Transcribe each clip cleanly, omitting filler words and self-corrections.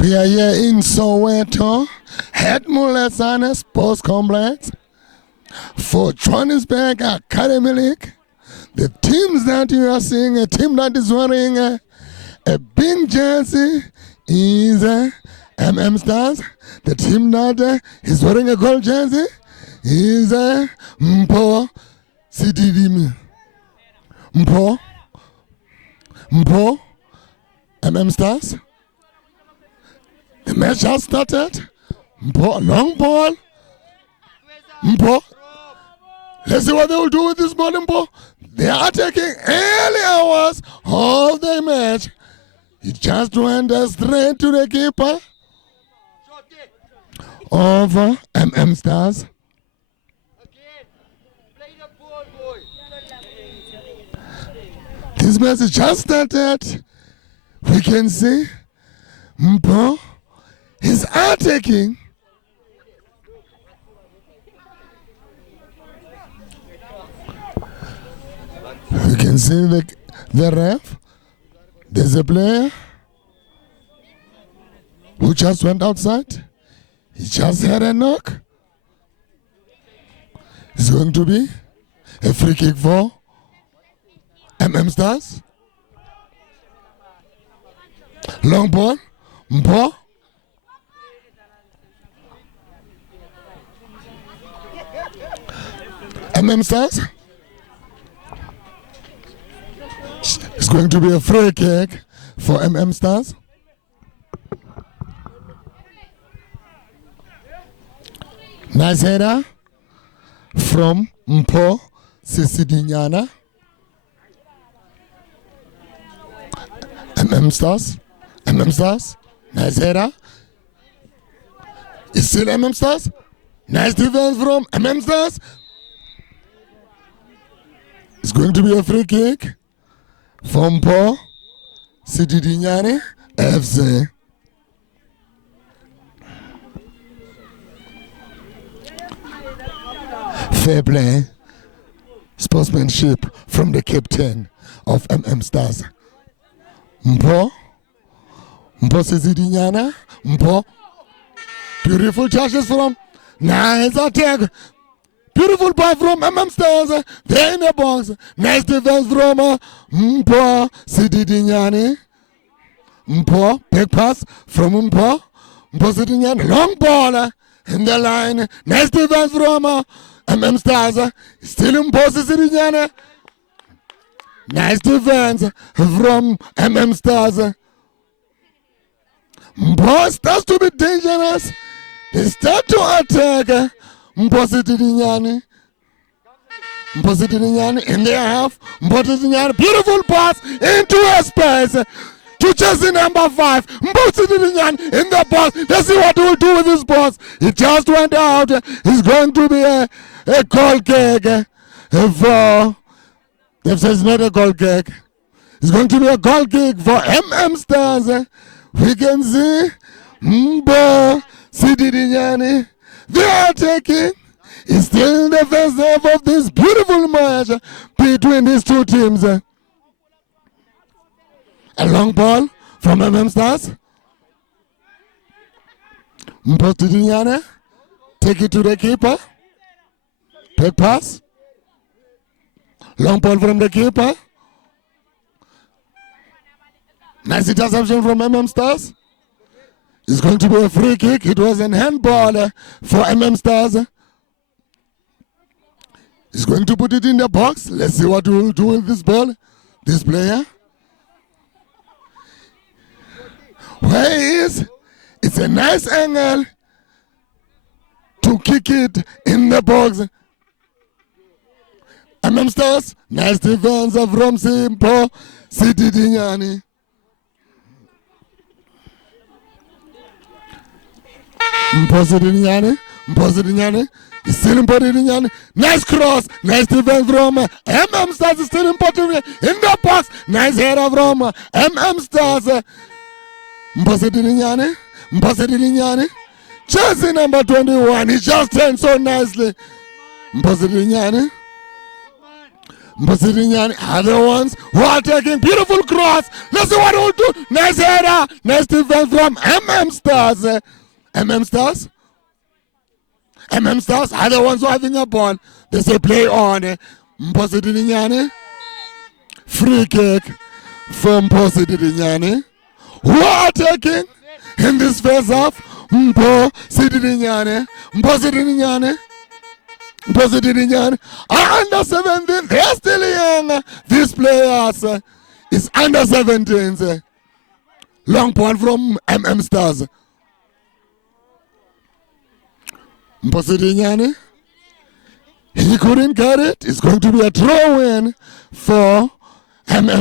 We are here in Soweto, at Mulesana Sports Complex for Johannesburg Academy League. The teams that you are seeing, a team that is wearing a pink jersey is Stars. The team that is wearing a gold jersey is Mpho Sesedinyana. Mpho Stars. The match has started. Mpho, long ball. Mpho. Let's see what they will do with this ball, Mpho. They are taking early hours of the match. He just went straight to the keeper of Stars. This match is just started. We can see Mpho is attacking. We can see the ref. There's a player who just went outside. He just had a knock. It's going to be a free kick for Stars. Long ball. Mpho. Stars. It's going to be a free kick for Stars. Nice header from Mpho Sesedinyana. Stars. Nice header. It's still Stars. Nice defense from Stars. It's going to be a free kick for Mpho Sesedinyana FC. Fair play, sportsmanship from the captain of Stars. Mpho Sesedinyana. Mpho. Beautiful charges from. Nice attack. Beautiful ball from Stars. They're in the box. Nice defense from Mpho Sesedinyana. Mpho. Big pass from Mpho Sesedinyana. Long ball in the line. Nice defense from Stars. Still Mpho Sesedinyana. Nice defense from Stars. Mpho starts to be dangerous. They start to attack Mpho Sesedinyana in their half. Mpho Sesedinyana, beautiful pass into a space to jersey number 5. Mpho Sesedinyana in the box. Let's see what he will do with this box. He just went out. It's going to be a goal kick for. They've said it's not a goal kick. It's going to be a goal kick for Stars. We can see Mpho Sesedinyana. They are taking. It's still in the first half of this beautiful match between these two teams. A long ball from Stars. Mpho Sesedinyana. Take it to the keeper. Take pass. Long ball from the keeper. Nice interception from Stars. It's going to be a free kick. It was an handball for Stars. He's going to put it in the box. Let's see what he will do with this ball. This player. Where he is? It's a nice angle to kick it in the box. Stars. Nice defense from Mpho Sesedinyana. Mpho Sesedinyana. It's still Mpho Sesedinyana. Nice cross. Nice defense from Stars. Is still important in the box. Nice header from Stars. Mpho Sesedinyana. Jersey number 21. He just turned so nicely. Mpho Sesedinyana. Mpho Sesedinyana are the ones who are taking beautiful cross. Let's see what we'll do. Nice header. Nice defense from Stars. Stars? Stars are the ones who are having a ball. They say play on. Mpho Sesedinyana. Free kick from Mpho Sesedinyana. Who are taking in this first half? Mpho Sesedinyana. Mpho Sesedinyana. Mpho Sesedinyana are under 17. They are still young. These players is under 17s. Long point from Stars. Mpho Sesedinyana. He couldn't get it. It's going to be a throw-in for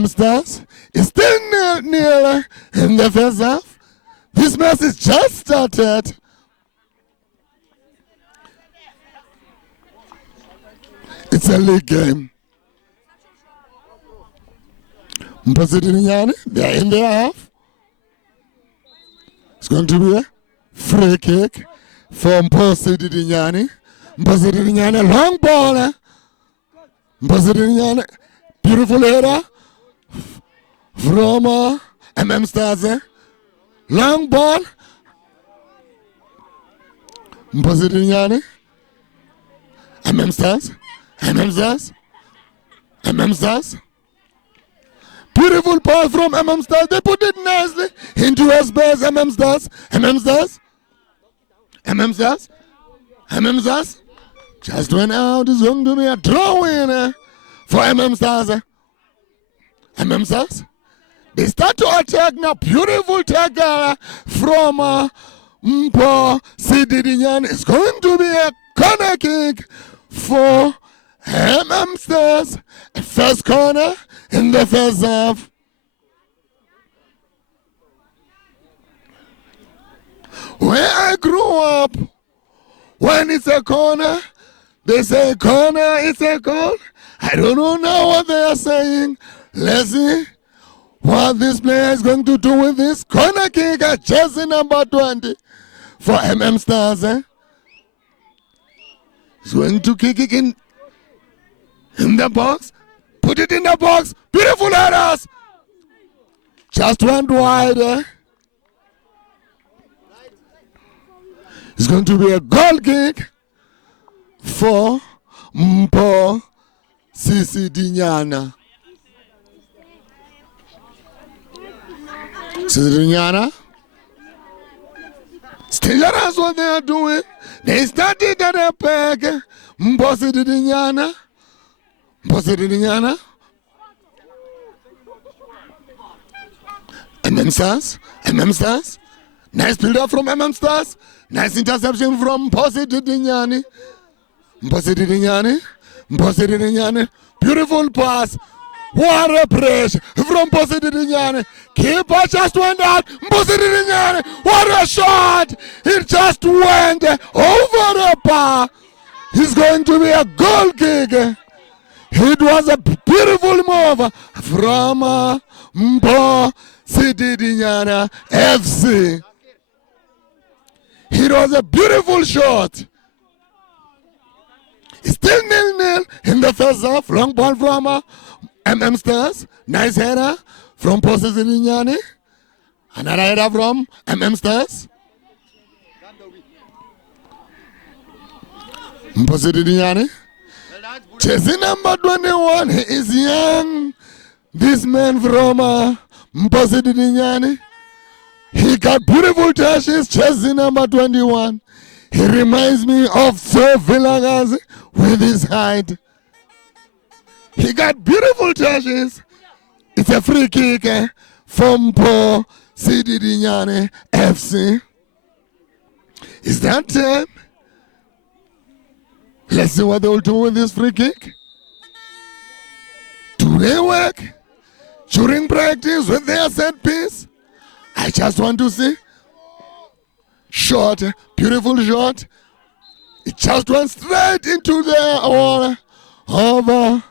Stars. It's still nil in the first half. This match is just started. It's a league game. Mpho Sesedinyana, they're in their half. It's going to be a free kick for Mpho Sesedinyana. Mpho Sesedinyana, long ball. Mpho Sesedinyana, beautiful header from Stars. Long ball. Mpho Sesedinyana. Stars. Stars. Beautiful pass from Stars. They put it nicely into a space. Stars. Stars. Just went out. It's going to be a throw-in for Stars. Stars. They start to attack now. Beautiful tackle from Mpho Sesedinyana. It's going to be a corner kick for Stars. First corner in the first half. Where I grew up, when it's a corner, they say corner, it's a goal. I don't know now what they are saying. Let's see what this player is going to do with this corner kick at jersey number 20 for Stars. He's going to kick it in the box. Put it in the box. Beautiful headers. Just went wide. It's going to be a goal kick for Mpho Sesedinyana. Sesedinyana. Still that's what they are doing. They started at a peg. Mpho Sesedinyana. Mpho Sesedinyana. Stars. Nice build-up from Stars. Nice interception from Mpho Sesedinyana. Mpho Sesedinyana. Beautiful pass. What a pressure from Mpho Sesedinyana. Keeper just went out. Mpho Sesedinyana. What a shot. It just went over the bar. It's going to be a goal kick. It was a beautiful move from Mpho Sesedinyana FC. It was a beautiful shot. Still 0-0 in the first half. Long ball from Stars. Nice header from Mpho Sesedinyana. Another header from Stars. Mpho Sesedinyana. Jersey number 21. He is young. This man from Mpho Sesedinyana. He got beautiful touches. Jersey number 21. He reminds me of Sir Vilagazi with his height. He got beautiful touches. It's a free kick from Mpho Sesedinyana FC. Is that time? Let's see what they will do with this free kick. Do they work during practice with their set piece? I just want to see. Shot, beautiful shot. It just went straight into the wall of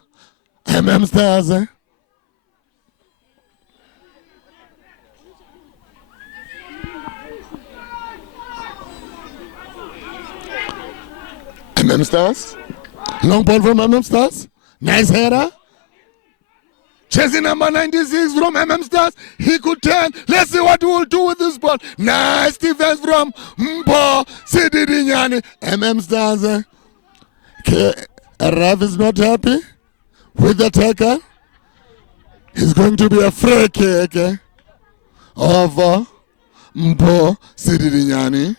Stars. Stars. Long ball from Stars. Nice header. Jersey number 96 from Stars. He could turn. Let's see what he will do with this ball. Nice defense from Mpho. Sesedinyana. Stars. Okay. A ref is not happy with the tackle. It's going to be a free kick of Mpho Sesedinyana.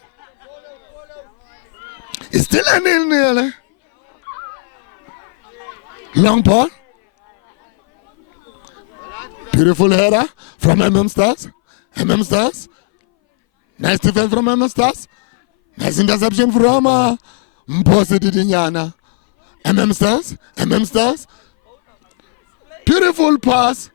It's still a 0-0. Long ball. Beautiful header from Stars. Stars. Nice defense from Stars. Nice interception from Mpho Sesedinyana. Stars. Stars. Beautiful pass.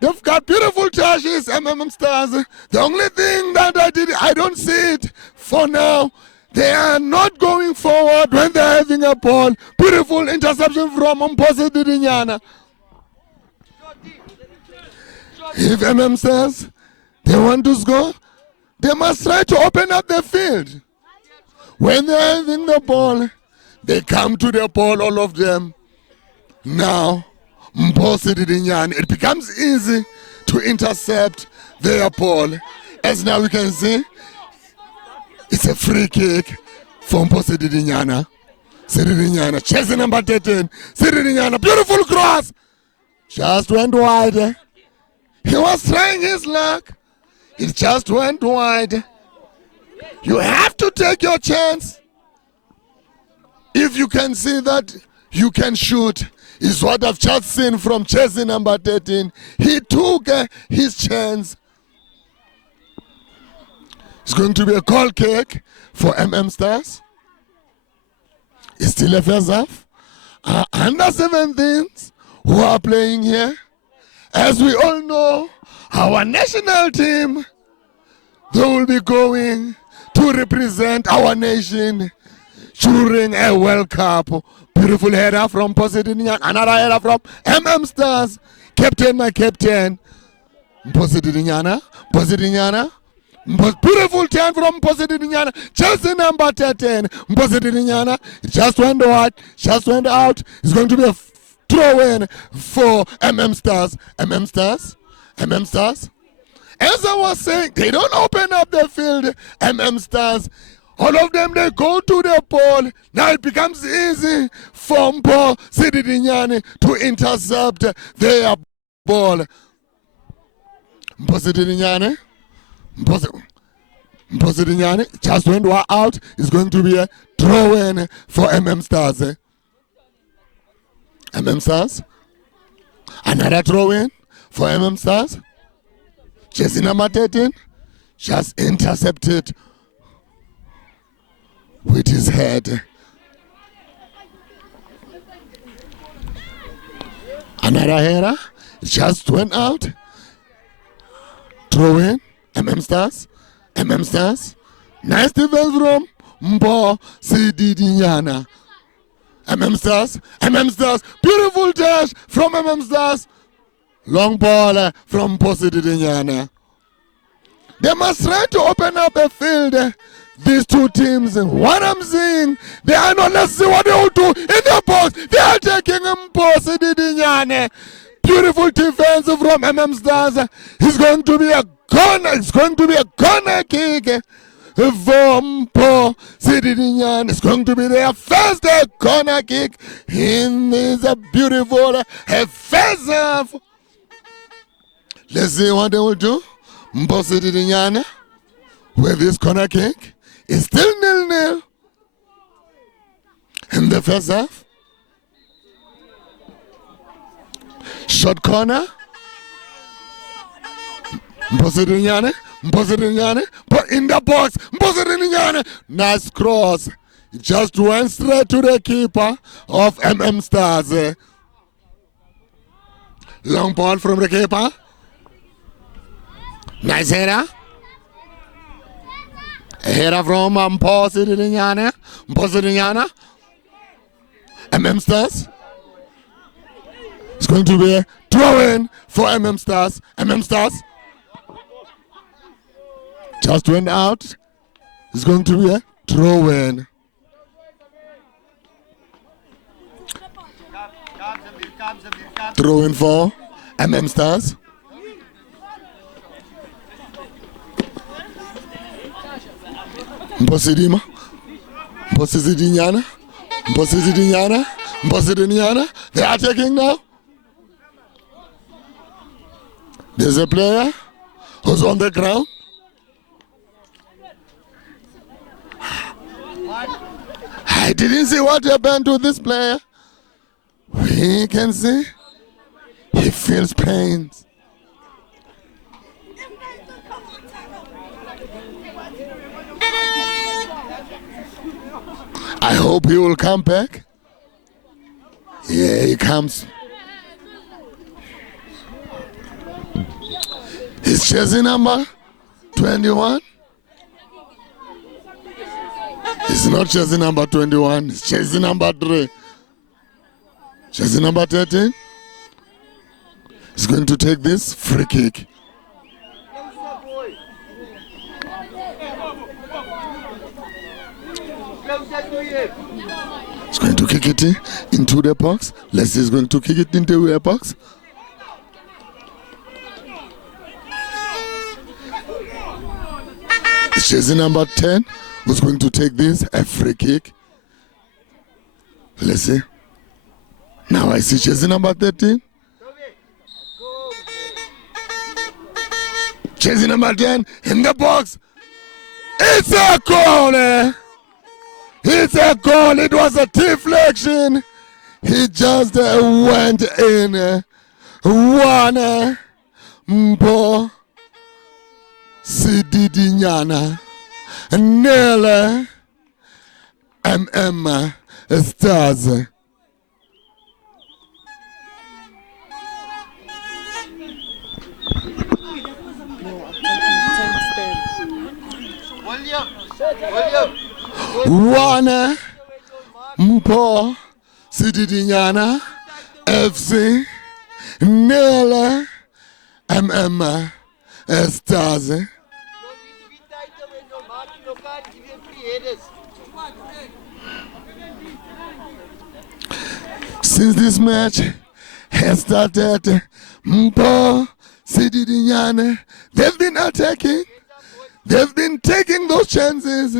They've got beautiful touches, Stars. The only thing that I don't see it for now. They are not going forward when they're having a ball. Beautiful interception from Mpho Sesedinyana. If Stars, they want to score, they must try to open up the field. When they're having the ball, they come to the ball, all of them. Now, Mpho Sesedinyana, it becomes easy to intercept their ball. As now we can see, it's a free kick for Mpho Sesedinyana. Sesedinyana, chasing number 13. Sesedinyana, beautiful cross. Just went wide. He was trying his luck. It just went wide. You have to take your chance. If you can see that you can shoot, is what I've just seen from Chelsea number 13. He took his chance. It's going to be a goal kick for Stars. It's still a first half. Under 17s who are playing here. As we all know, our national team, they will be going to represent our nation during a World Cup. Beautiful header from Mpho Sesedinyana. Another header from Stars. Captain, my captain. Mpho Sesedinyana. Mpho Sesedinyana. Beautiful turn from Mpho Sesedinyana. Chelsea number 13. Mpho Sesedinyana. It just went wide. Just went out. It's going to be a throw-in for Stars. Stars. Stars. As I was saying, they don't open up the field. Stars. All of them, they go to the ball. Now it becomes easy for Mpho Sesedinyana to intercept their ball. Mpho Sesedinyana. Mpho Sesedinyana just went out. It's going to be a throw-in for Stars. Stars. Another throw-in for Stars. Jersey number 13 just intercepted with his head. Another header just went out. Throw in. Stars. Stars. Nice defense from Mpho Sesedinyana. Stars. Stars. Beautiful dash from Stars. Long ball from Mpho Sesedinyana. They must try to open up the field. These two teams, what I'm seeing, they are not. Let's see what they will do in the box. They are taking Mpho Sesedinyana. Beautiful defense from Stars. It's going to be a corner. It's going to be a corner kick for Mpho Sesedinyana. It's going to be their first corner kick in this beautiful first half. Let's see what they will do. Mpho Sesedinyana with this corner kick. It's still 0-0 in the first half. Short corner. Mpho Sesedinyana. Mpho Sesedinyana. But in the box. Mpho Sesedinyana. Nice cross. It just went straight to the keeper of Stars. Long ball from the keeper. Nice header. A header from Mpho Sesedinyana. Mpho Sesedinyana. Stars. It's going to be a throw-in for Stars. Stars. Just went out. It's going to be a throw-in. Throw-in for Stars. Mpho Sesedinyana. They are attacking now. There's a player who's on the ground. I didn't see what happened to this player. We can see he feels pains. I hope he will come back. Here he comes. His jersey number 21. It's not jersey number 21, it's jersey number 3. Jersey number 13 is going to take this free kick. He's going to kick it into the box. Leslie is going to kick it into the box. It's jersey number 10 who's going to take this, a free kick. Let's see. Now I see jersey number 13. Jersey number 10 in the box. It's a goal. It's a goal. It was a deflection. He just went in. One Mpho Sesedinyana. Nele Stars. One Mpho Sesedinyana FC Nele Stars. Since this match has started, Mpho Sesedinyana, they've been attacking, they've been taking those chances,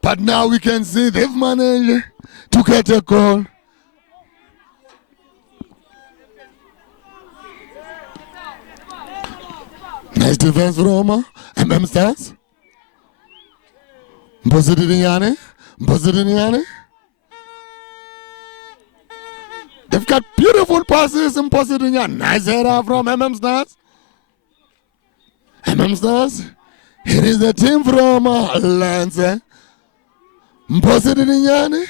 but now we can see they've managed to get a goal. Nice defense from Stars. Mpho Sesedinyana. They've got beautiful passes in Mpho Sesedinyana. Nice header from Stars. Stars. Here is the team from Lance. Mpho Sesedinyana.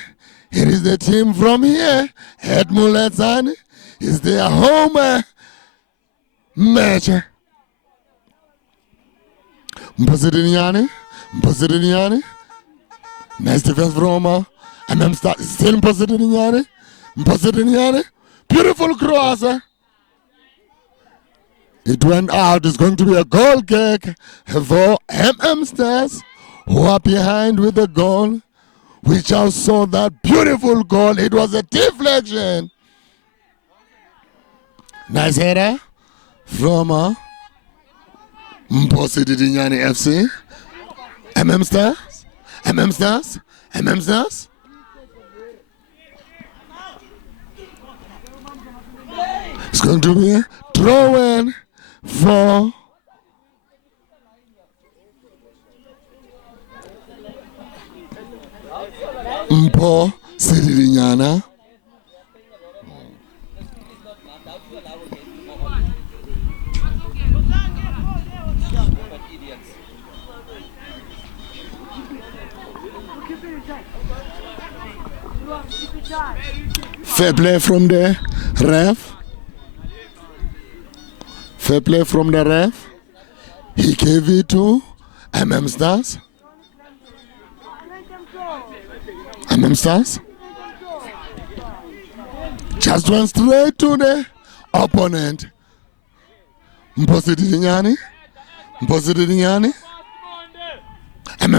Here is the team from here. Edmulatsane is their home match. Mpho Sesedinyana. Nice defense from Stars. Still Mpho Sesedinyana. Beautiful cross. It went out. It's going to be a goal kick for Stars, who are behind with the goal. We just saw that beautiful goal. It was a deflection. Nice header from Mpho Sesedinyana FC. Stars. It's going to be a throw-in for Mpho Sesedinyana. Fair play from the ref. Fair play from the ref. He gave it to Stars. Stars. Just went straight to the opponent. Mpho Sesedinyana.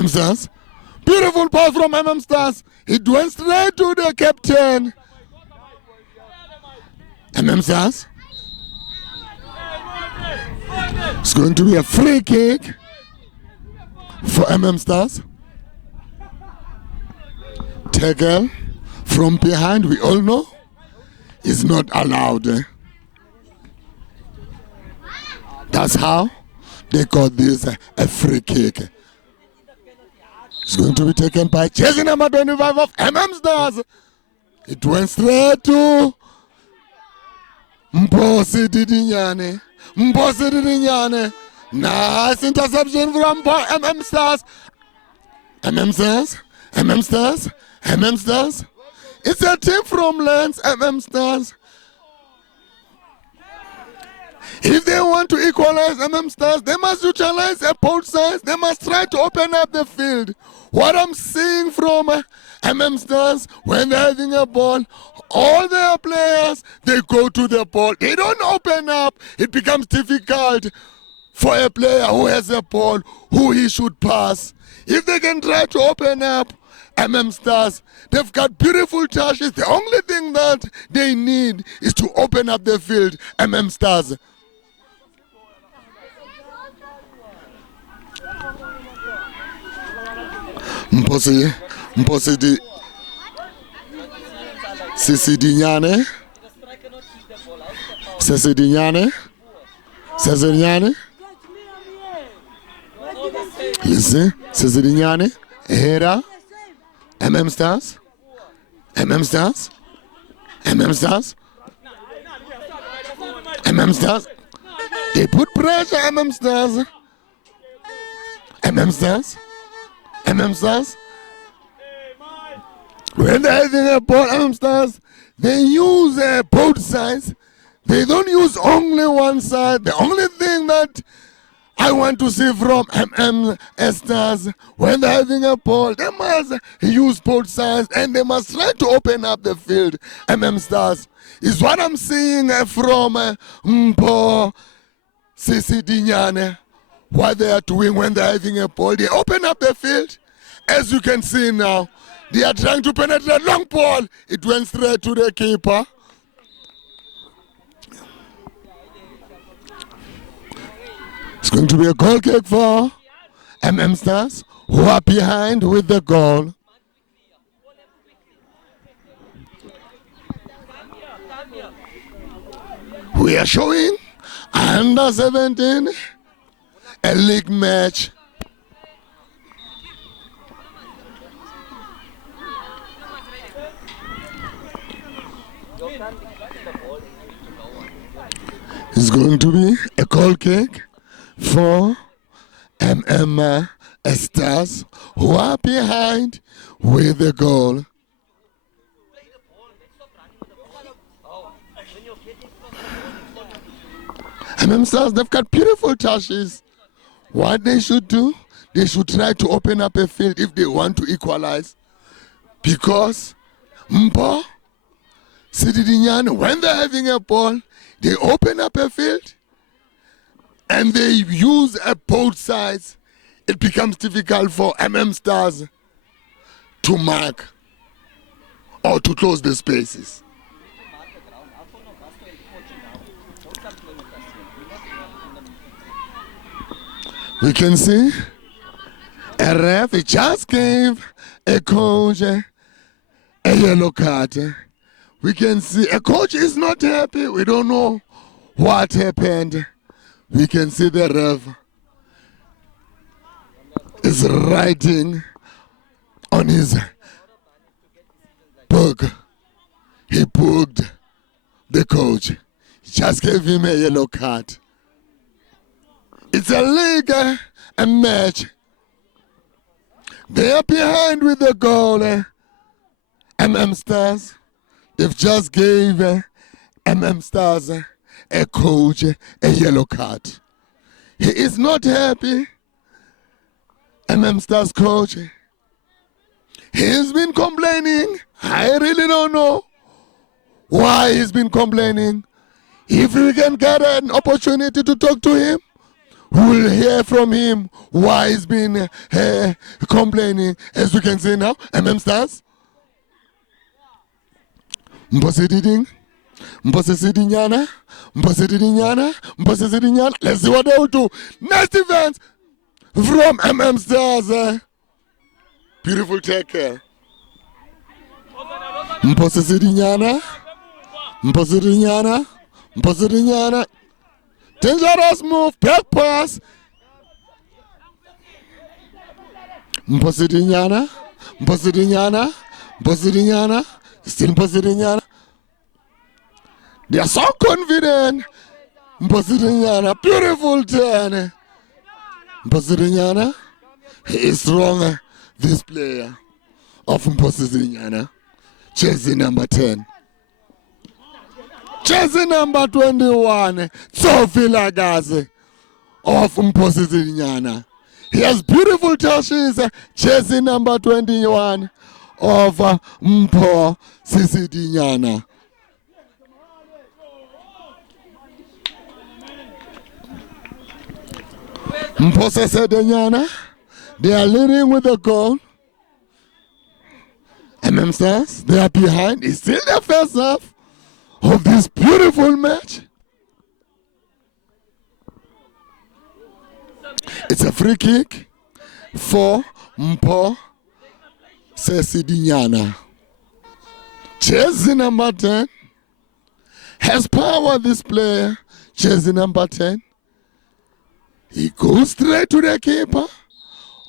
Stars. Beautiful pass from Stars. It went straight to the captain. Stars. It's going to be a free kick for Stars. Tackle from behind, we all know, is not allowed. That's how they got this a free kick. It's going to be taken by jersey number 25 of Stars. It went straight to Mpho Sesedinyana. Mpho Sesedinyana. Nice interception from Stars. Stars. Stars. It's a team from Lens, Stars. If they want to equalize Stars, they must utilize both sides. They must try to open up the field. What I'm seeing from Stars, when they're having a ball, all their players, they go to the ball. They don't open up. It becomes difficult for a player who has a ball, who he should pass. If they can try to open up Stars, they've got beautiful touches. The only thing that they need is to open up the field, Stars. Mpho Sesedinyana. Listen, Sesedinyana. Header. Stars. Stars. Stars. They put pressure, Stars. Stars. When they're having a ball, Stars, they use both sides. They don't use only one side. The only thing that I want to see from Stars, when they're having a ball, they must use both sides and they must try to open up the field. Stars is what I'm seeing from Mpho Sesedinyana. What they are doing when they're having a ball, they open up the field. As you can see now, they are trying to penetrate long ball. It went straight to the keeper. It's going to be a goal kick for Stars, who are behind with the goal. We are showing under 17 a league match. It's going to be a goal kick for Stars, who are behind with the goal. Stars, they've got beautiful touches. What they should do, they should try to open up a field if they want to equalize. Because Mpho Sesedinyana, when they're having a ball, they open up a field and they use both sides. It becomes difficult for Stars to mark or to close the spaces. We can see a ref just gave a coach a yellow card. We can see a coach is not happy. We don't know what happened. We can see the ref is writing on his book. He booked the coach. He just gave him a yellow card. It's a league, a match. They are behind with the goal. Stars, they've just gave Stars a coach a yellow card. He is not happy. Stars coach. He's been complaining. I really don't know why he's been complaining. If we can get an opportunity to talk to him, we'll hear from him why he's been complaining. As you can see now, Stars. Mpho Sesedinyana. Mpho Sesedinyana, Mpho Sesedinyana, Mpho Sesedinyana. Let's see what they will do. Next event from Stars. Beautiful take care. Mpho Sesedinyana, Mpho Sesedinyana, Mpho Sesedinyana. Dangerous move, back pass. Mpho Sesedinyana, Mpho Sesedinyana, Mpho Sesedinyana, still Mpho Sesedinyana. They are so confident. Mpho Sesedinyana, beautiful turn. Mpho Sesedinyana, he is strong, this player of Mpho Sesedinyana. Jersey number 10. Jersey number 21. Sophie Lagazi of Mpho Sesedinyana. He has beautiful touches. Jersey number 21 of Mpho Sesedinyana. Mpho Sesedinyana, they are leading with the goal. Stars, they are behind. It's still the first half of this beautiful match. It's a free kick for Mpho Sesedinyana. Jersey number 10 has power, this player. Jersey number 10. He goes straight to the keeper,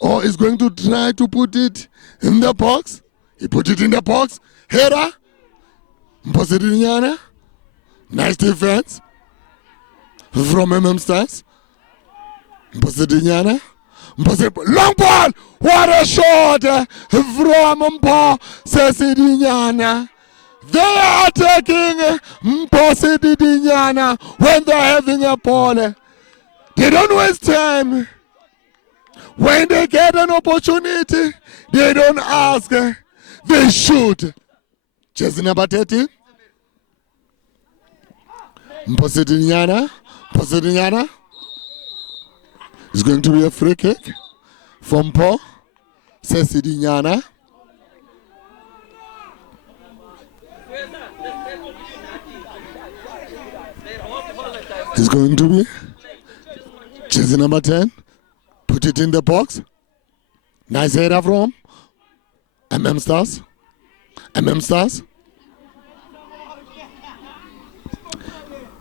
or is going to try to put it in the box. He put it in the box. Header. Mpho Sesedinyana. Nice defense from Stars. Mpho Sesedinyana. Long ball. What a shot from Mpho Sesedinyana. They are attacking Mpho Sesedinyana when they're having a ball. They don't waste time. When they get an opportunity, they don't ask. They shoot. Jersey number 13. Mpho Sesedinyana. Mpho Sesedinyana. It's going to be a free kick from Mpho Sesedinyana. It's going to be jersey number 10. Put it in the box. Nice header from Stars. Stars.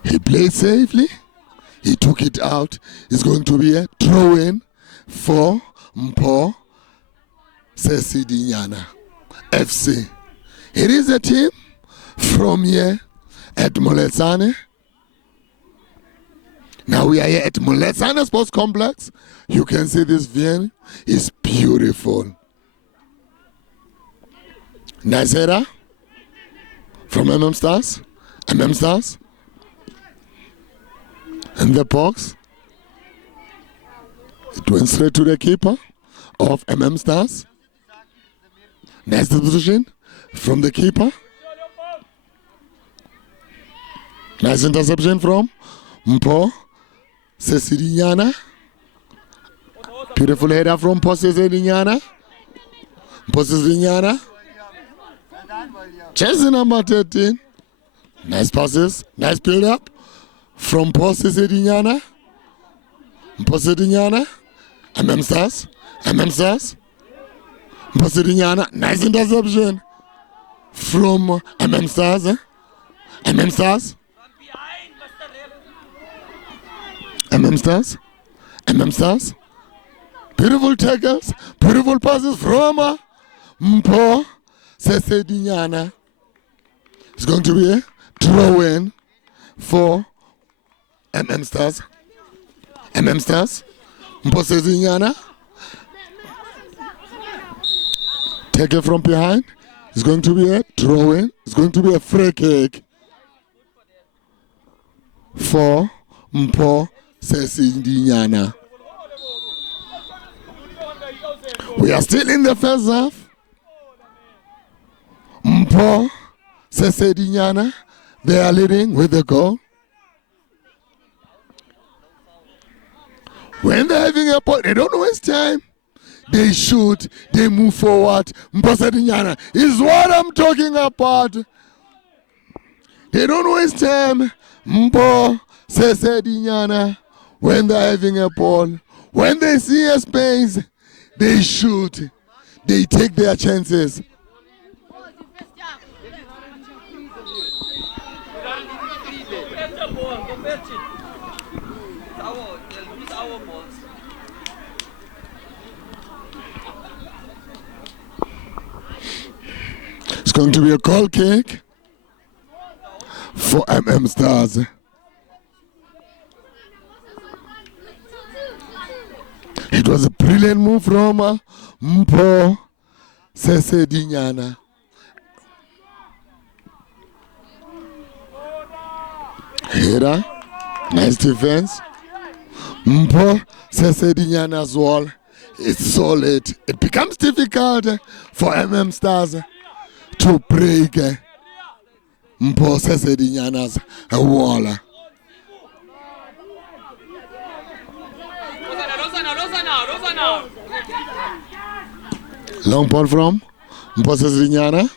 He played safely. He took it out. It's going to be a throw-in for Mpho Sesedinyana FC. It is a team from here at Moletsane. Now we are here at Moletsane Sports Complex. You can see this view is beautiful. Nice header from Stars. Stars. In the box. It went straight to the keeper of Stars. Nice position from the keeper. Nice interception from Mpho Sesedinyana. Beautiful header from Mpho Sesedinyana. Mpho Sesedinyana. Jersey number 13. Nice passes. Nice build up from Mpho Sesedinyana. Mpho Sesedinyana. Stars. Stars. Mpho Sesedinyana. Nice interception from Stars. Stars. Stars. Stars. Beautiful tackles, beautiful passes from Mpho Sesedinyana. It's going to be a throw-in for Stars. Stars. Mpho Sesedinyana. Tackle from behind. It's going to be a throw-in. It's going to be a free kick for Mpho Sesedinyana. We are still in the first half. Mpho Sesedinyana, they are leading with the goal. When they're having a ball, they don't waste time. They shoot, they move forward. Mpho Sesedinyana is what I'm talking about. They They don't waste time. Mpho, Sesedinyana, when they're having a ball, when they see a space, they shoot. They take their chances. It's going to be a goal kick for Stars. It was a brilliant move from Mpho Sesedinyana. Header, nice defense. Mpho Sesedinyana as well. It's solid. It becomes difficult for Stars to break Mpho Sesedinyana's wall. Long ball from Mpho Sesedinyana.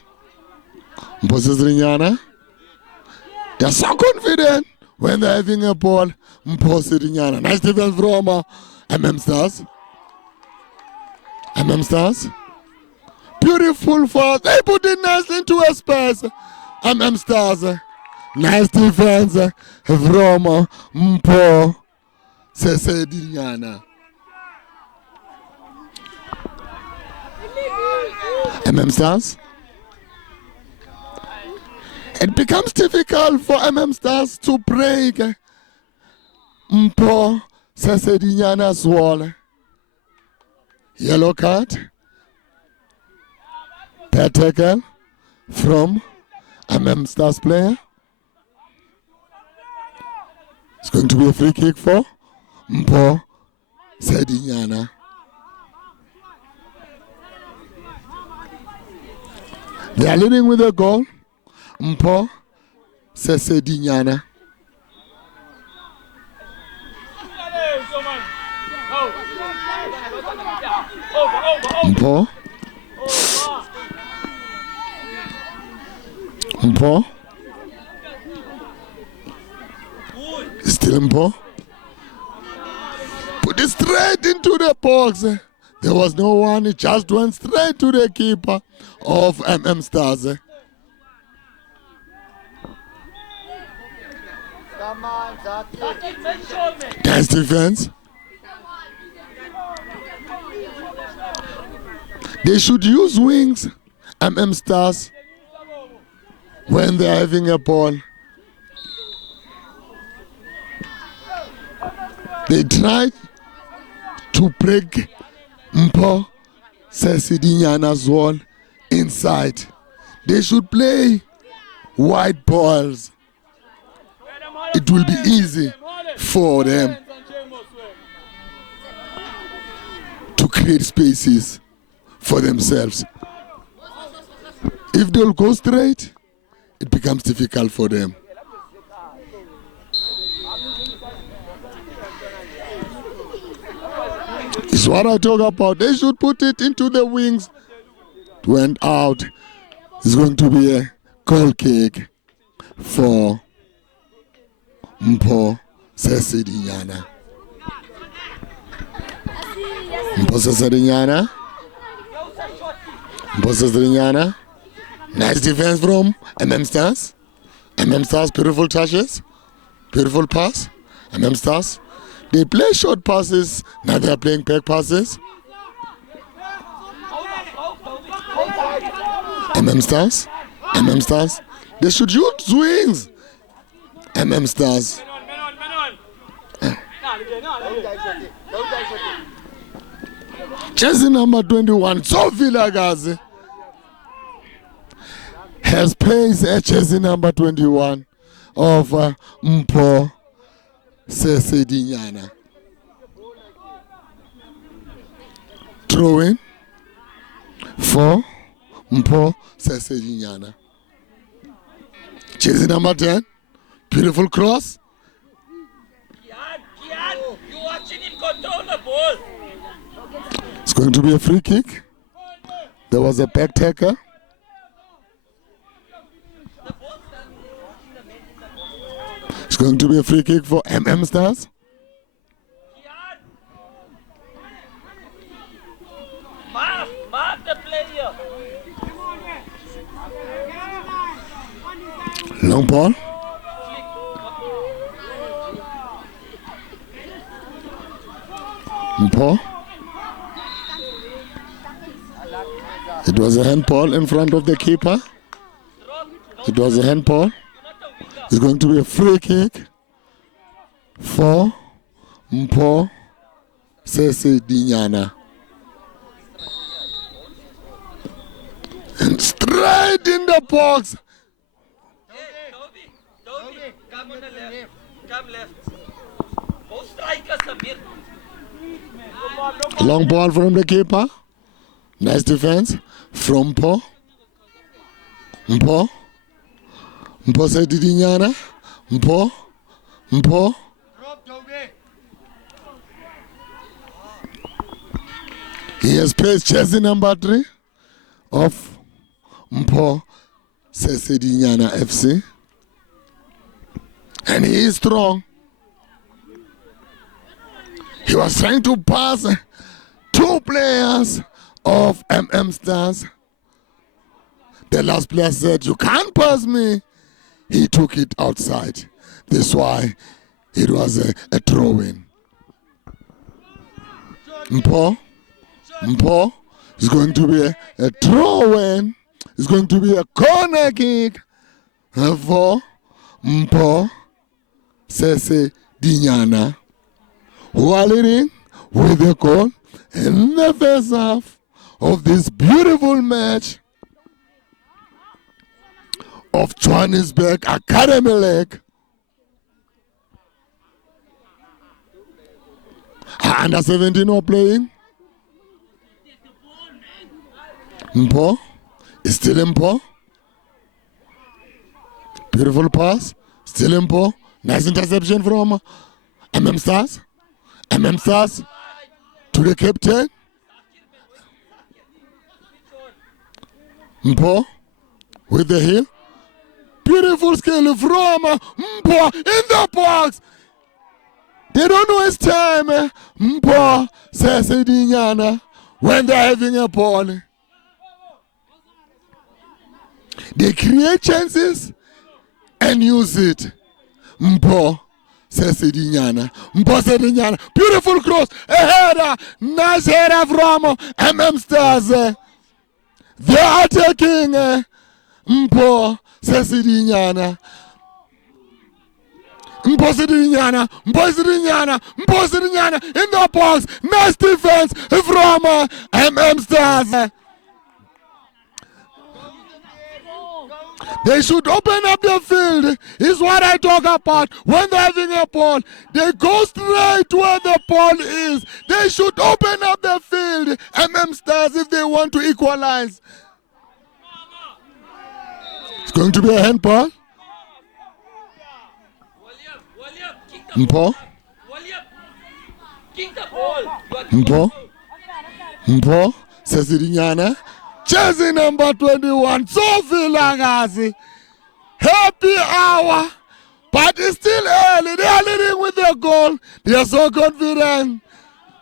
Mpho Sesedinyana. They're so confident when they're having a ball. Mpho Sesedinyana. Nice defense from Stars. Stars. Beautiful for they put it nicely into a space. Stars. Nice defense from Mpho Sesedinyana. Stars. It becomes difficult for Stars to break Mpho Sesedinyana's wall. Yellow card. Bad tackle from Stars player. It's going to be a free kick for Mpho Sesedinyana. They are leading with a goal. Mpho Sesedinyana. Mpho. Mpho. Still Mpho. Put it straight into the box. There was no one. It just went straight to the keeper of Stars. Nice defense. They should use wings, Stars, when they're having a ball. They tried to break Mpho Sesedinyana's wall inside. They should play wide balls. It will be easy for them to create spaces for themselves. If they'll go straight, it becomes difficult for them. It's what I talk about. They should put it into the wings. It went out. It's going to be a goal kick for Mpho Sesedinyana. Mpho Sesedinyana. Mpho Sesedinyana. Nice defense from Stars. Stars, beautiful touches. Beautiful pass. Stars. They play short passes. Now they are playing back passes. Stars. Stars. They should use wings. Stars. Jersey number 21, Vilagazi, has pace at jersey number 21 of Mpho Sesedinyana. Throwing for Mpho Sesedinyana. Jersey number 10, beautiful cross. You watching him control the ball. It's going to be a free kick. There was a back tackle. going to be a free kick for Stars. Mark the player. Long ball. Mpho. It was a handball in front of the keeper. It was a handball. It's going to be a free kick for Mpho Sesedinyana. And straight in the box. Toby, come on the left. Come left. Both strikers a bit. Long ball from the keeper. Nice defense from Mpho. Mpho Sesedinyana. Mpho. He has placed jersey number 3 of Mpho Sesedinyana FC. And he is strong. He was trying to pass 2 players of Stars. The last player said, "You can't pass me." He took it outside. That's why it was a throw-in. Mpho is going to be a throw-in. It's going to be a corner kick for Mpho Sesedinyana, who are leading with a goal in the first half of this beautiful match of Johannesburg Academy League. Under 17 are playing. Mpho is still Mpho. Beautiful pass. Still Mpho. Nice interception from Stars. Stars to the captain. Mpho with the heel. Beautiful skill from Mpho in the box. They don't waste time. Mpho Sesedinyana when they're having a ball. They create chances and use it. Mpho Sesedinyana. Beautiful cross. A header. Nice header from Stars. They are attacking Mpho Sesedinyana. Mpho Sesedinyana in the box. Nice defense from Stars. They should open up the field, is what I talk about. When they're having a ball, they go straight where the ball is. They should open up the field, Stars, if they want to equalize. It's going to be a handball. Mpho. Mpho Sesedinyana. Jersey number 21, Sophie Langazi. Happy hour, but it's still early. They are leading with their goal. They are so confident.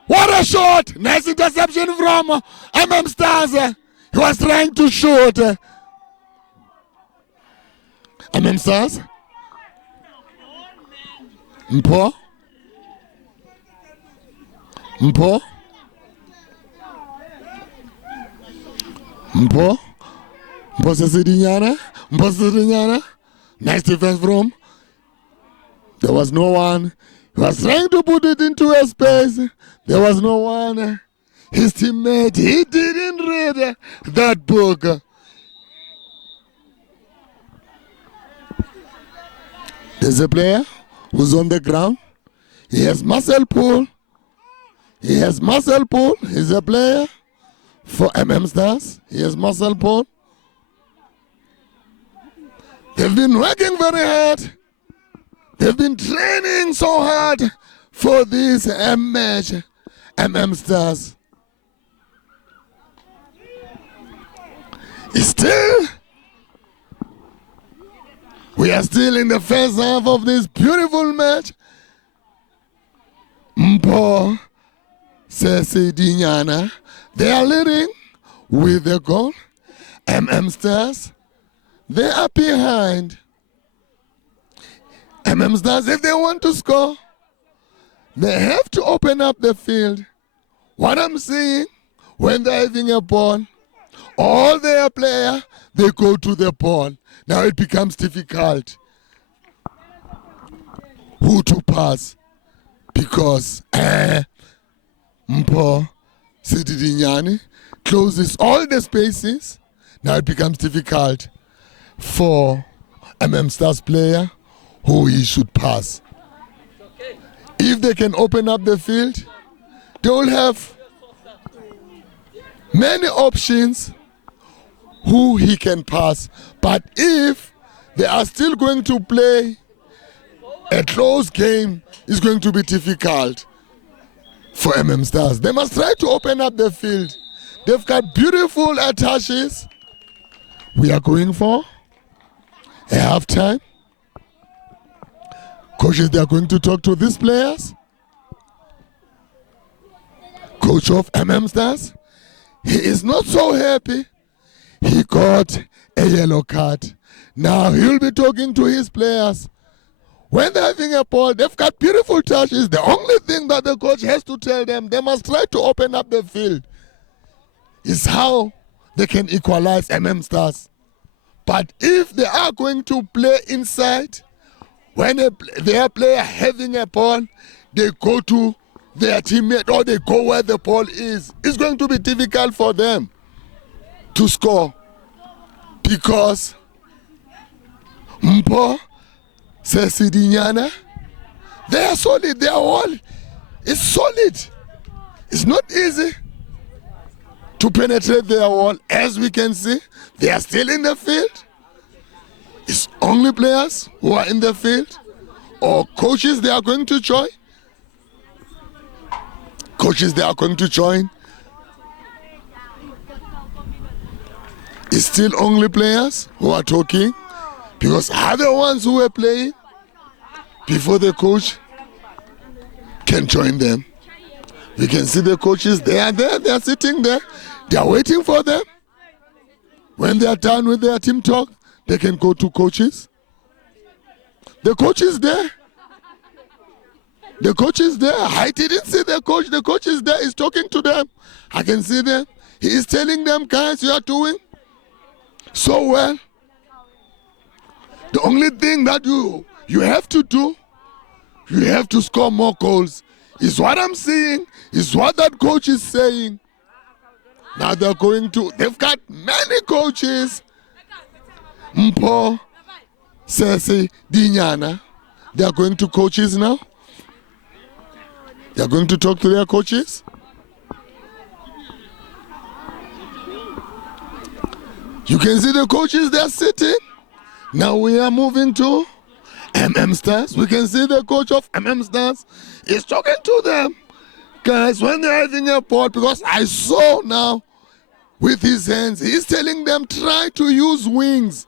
What a shot! Nice interception from Stars. He was trying to shoot. Stars. Mpho Sesedinyana. Nice defense from. There was no one. He was trying to put it into a space. There was no one. His teammate, he didn't read that book. There's a player who's on the ground. He has muscle pull. He's a player for Stars. He has muscle pull. They've been working very hard. They've been training so hard for this match. Stars. Still, we We are still in the first half of this beautiful match. Mpho, Sesedinyana, they are leading with the goal. Stars, they are behind. Stars, if they want to score, they have to open up the field. What I'm seeing, when they're having a ball, all their players, they go to the ball. Now it becomes difficult who to pass because Mpho Sesedinyana closes all the spaces. Now it becomes difficult for Stars player who he should pass. If they can open up the field, they will have many options who he can pass. But if they are still going to play a close game, it's going to be difficult for Stars. They must try to open up the field. They've got beautiful attaches. We are going for a halftime. Coaches, they are going to talk to these players. Coach of Stars, he is not so happy. He got a yellow card. Now he'll be talking to his players. When they're having a ball, they've got beautiful touches. The only thing that the coach has to tell them, they must try to open up the field. Is how they can equalize Stars. But if they are going to play inside, when their player having a ball, they go to their teammate or they go where the ball is. It's going to be difficult for them to score because Mpho Sesedinyana, they are solid. Their wall is solid. It's not easy to penetrate their wall. As we can see, they are still in the field. It's only players who are in the field or coaches they are going to join. Coaches they are going to join. It's still only players who are talking because other ones who were playing before the coach can join them. We can see the coaches, they are there, they are sitting there, they are waiting for them. When they are done with their team talk, they can go to coaches. The coach is there. The coach is there. I didn't see the coach. The coach is there. He's talking to them. I can see them. He is telling them, guys, you are doing so well. The only thing that you have to do, you have to score more goals. Is what I'm seeing. Is what that coach is saying. Now they're going to, they've got many coaches. Mpho Sesedinyana. They are going to coaches now. They are going to talk to their coaches. You can see the coaches, they are sitting. Now we are moving to Stars. We can see the coach of Stars is talking to them. Guys, when they're having a ball, because I saw now with his hands, he's telling them try to use wings.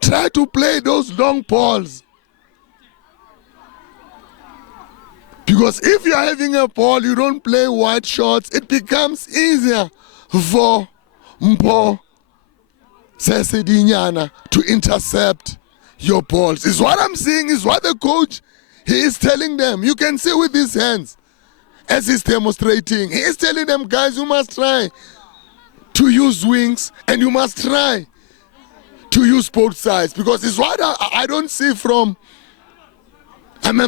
Try to play those long balls. Because if you're having a ball, you don't play wide shots, it becomes easier for Mpho Sesedinyana to intercept your balls. Is what I'm seeing, is what the coach, he is telling them. You can see with his hands as he's demonstrating. He is telling them, guys, you must try to use wings and you must try to use both sides. Because it's what I don't see from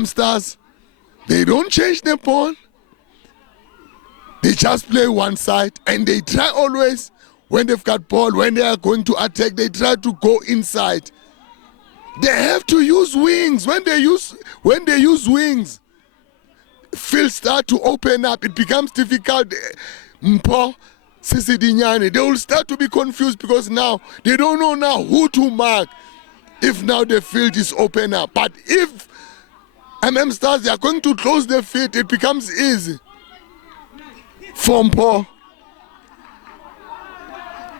Stars. They don't change the ball. They just play one side and they try always, when they've got ball, when they are going to attack, they try to go inside. They have to use wings. When they use wings, field start to open up. It becomes difficult. Mpho Sesedinyana, they will start to be confused because now they don't know now who to mark if now the field is open up. But if Stars, they are going to close the field, it becomes easy for Mpho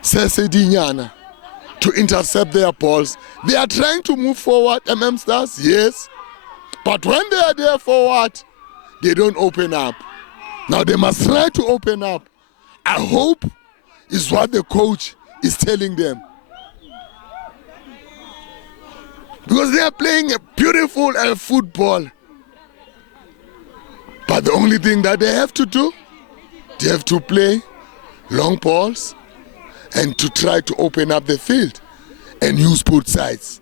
Sesedinyana to intercept their balls. They are trying to move forward, Stars, yes. But when they are there forward, they don't open up. Now they must try to open up. I hope is what the coach is telling them. Because they are playing a beautiful football. But the only thing that they have to do, they have to play long balls and to try to open up the field and use both sides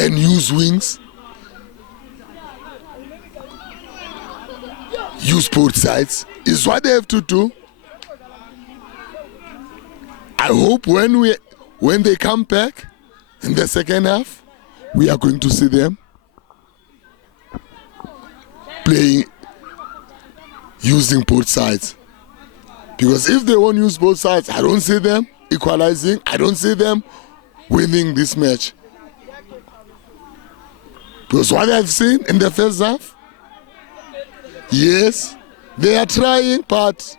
and use wings. Use both sides is what they have to do. I hope when they come back in the second half, we are going to see them playing using both sides. Because if they won't use both sides, I don't see them equalizing. I don't see them winning this match. Because what I've seen in the first half, yes, they are trying, but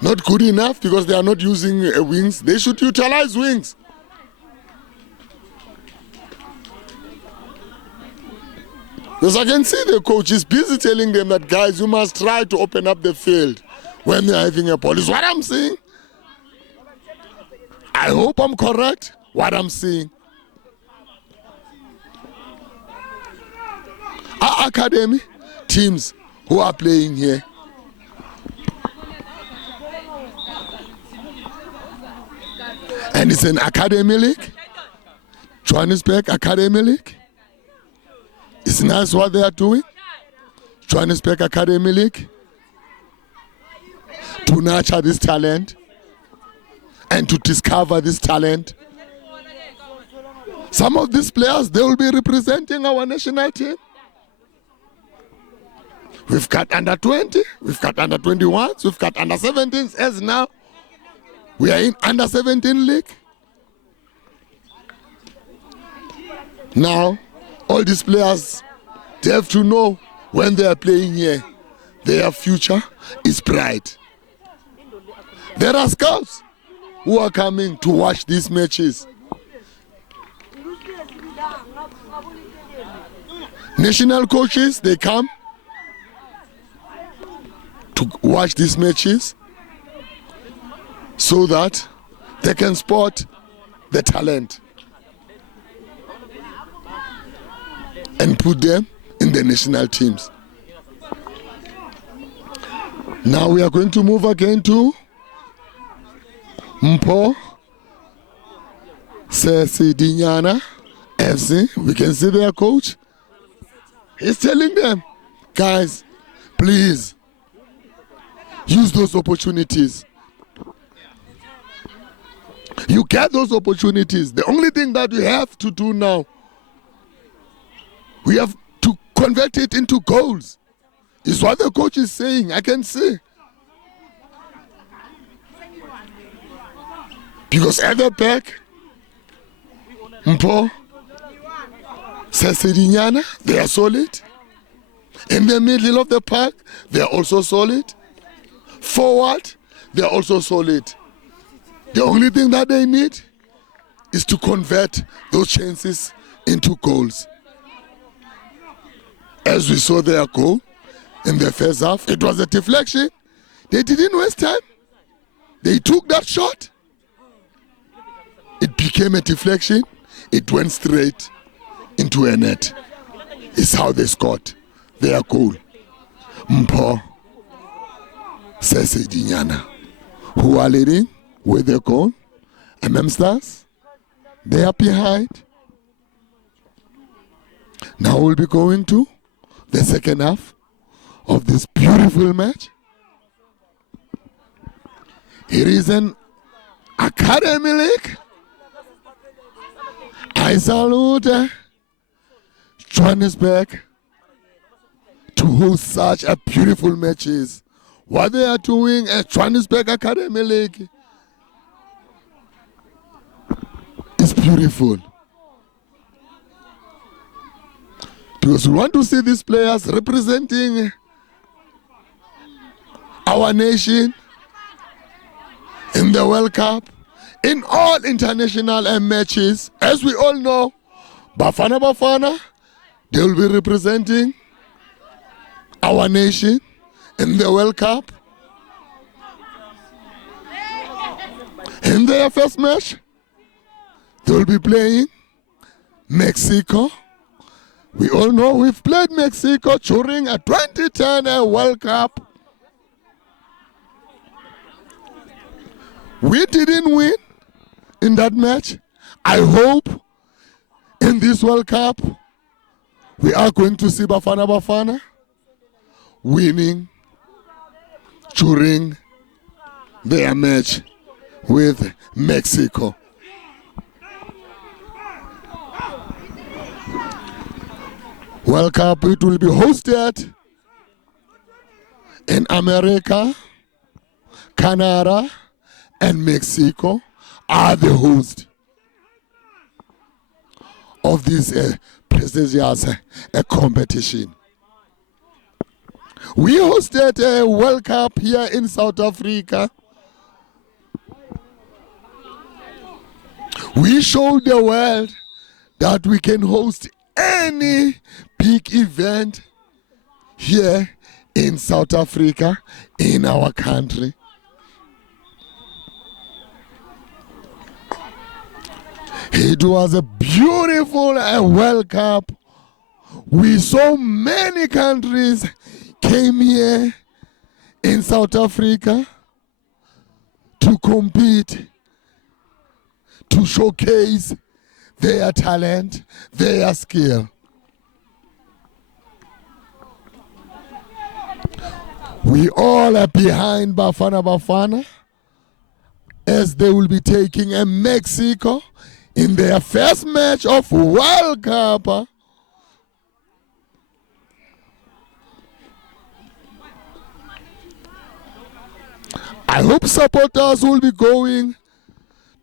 not good enough because they are not using wings. They should utilize wings. Because I can see the coach is busy telling them that, guys, you must try to open up the field when they're having a ball. Is what I'm seeing. I hope I'm correct, what I'm seeing. Our academy teams who are playing here, and it's an academy league, Johannesburg Academy League. It's nice what they are doing. Johannesburg Academy League, to nurture this talent and to discover this talent. Some of these players, they will be representing our national team. We've got under 20, we've got under 21s, we've got under 17s as now. We are in under 17 league. Now, all these players, they have to know when they are playing here, their future is bright. There are scouts who are coming to watch these matches. National coaches, they come to watch these matches so that they can spot the talent and put them in the national teams. Now we are going to move again to Mpho, Sesedinyana FC. We can see their coach. He's telling them, guys, please use those opportunities. You get those opportunities. The only thing that we have to do now, we have to convert it into goals. Is what the coach is saying. I can see. Because at the back, Mpho, Sesedinyana, they are solid. In the middle of the park, they are also solid. Forward, they are also solid. The only thing that they need is to convert those chances into goals. As we saw their goal in the first half, it was a deflection. They didn't waste time. They took that shot. It became a deflection. It went straight into a net. It's how they scored their goal. Mpho, Sesedinyana, who are leading with their goal. Stars, they are behind. Now we'll be going to the second half of this beautiful match. It is an academy league. I salute Johannesburg to host such a beautiful matches. What they are doing at Johannesburg Academy League is beautiful. Because we want to see these players representing our nation in the World Cup in all international matches. As we all know, Bafana Bafana, they will be representing our nation in the World Cup. In their first match, they will be playing Mexico. We all know we've played Mexico during a 2010 World Cup. We didn't win in that match. I hope in this World Cup we are going to see Bafana Bafana winning during their match with Mexico. World Cup, it will be hosted in America, Canada, and Mexico are the host of this prestigious competition. We hosted a World Cup here in South Africa. We showed the world that we can host any big event here in South Africa, in our country. It was a beautiful World Cup. We saw many countries came here in South Africa to compete, to showcase their talent, their skill. We all are behind Bafana Bafana as they will be taking a Mexico in their first match of World Cup. I hope supporters will be going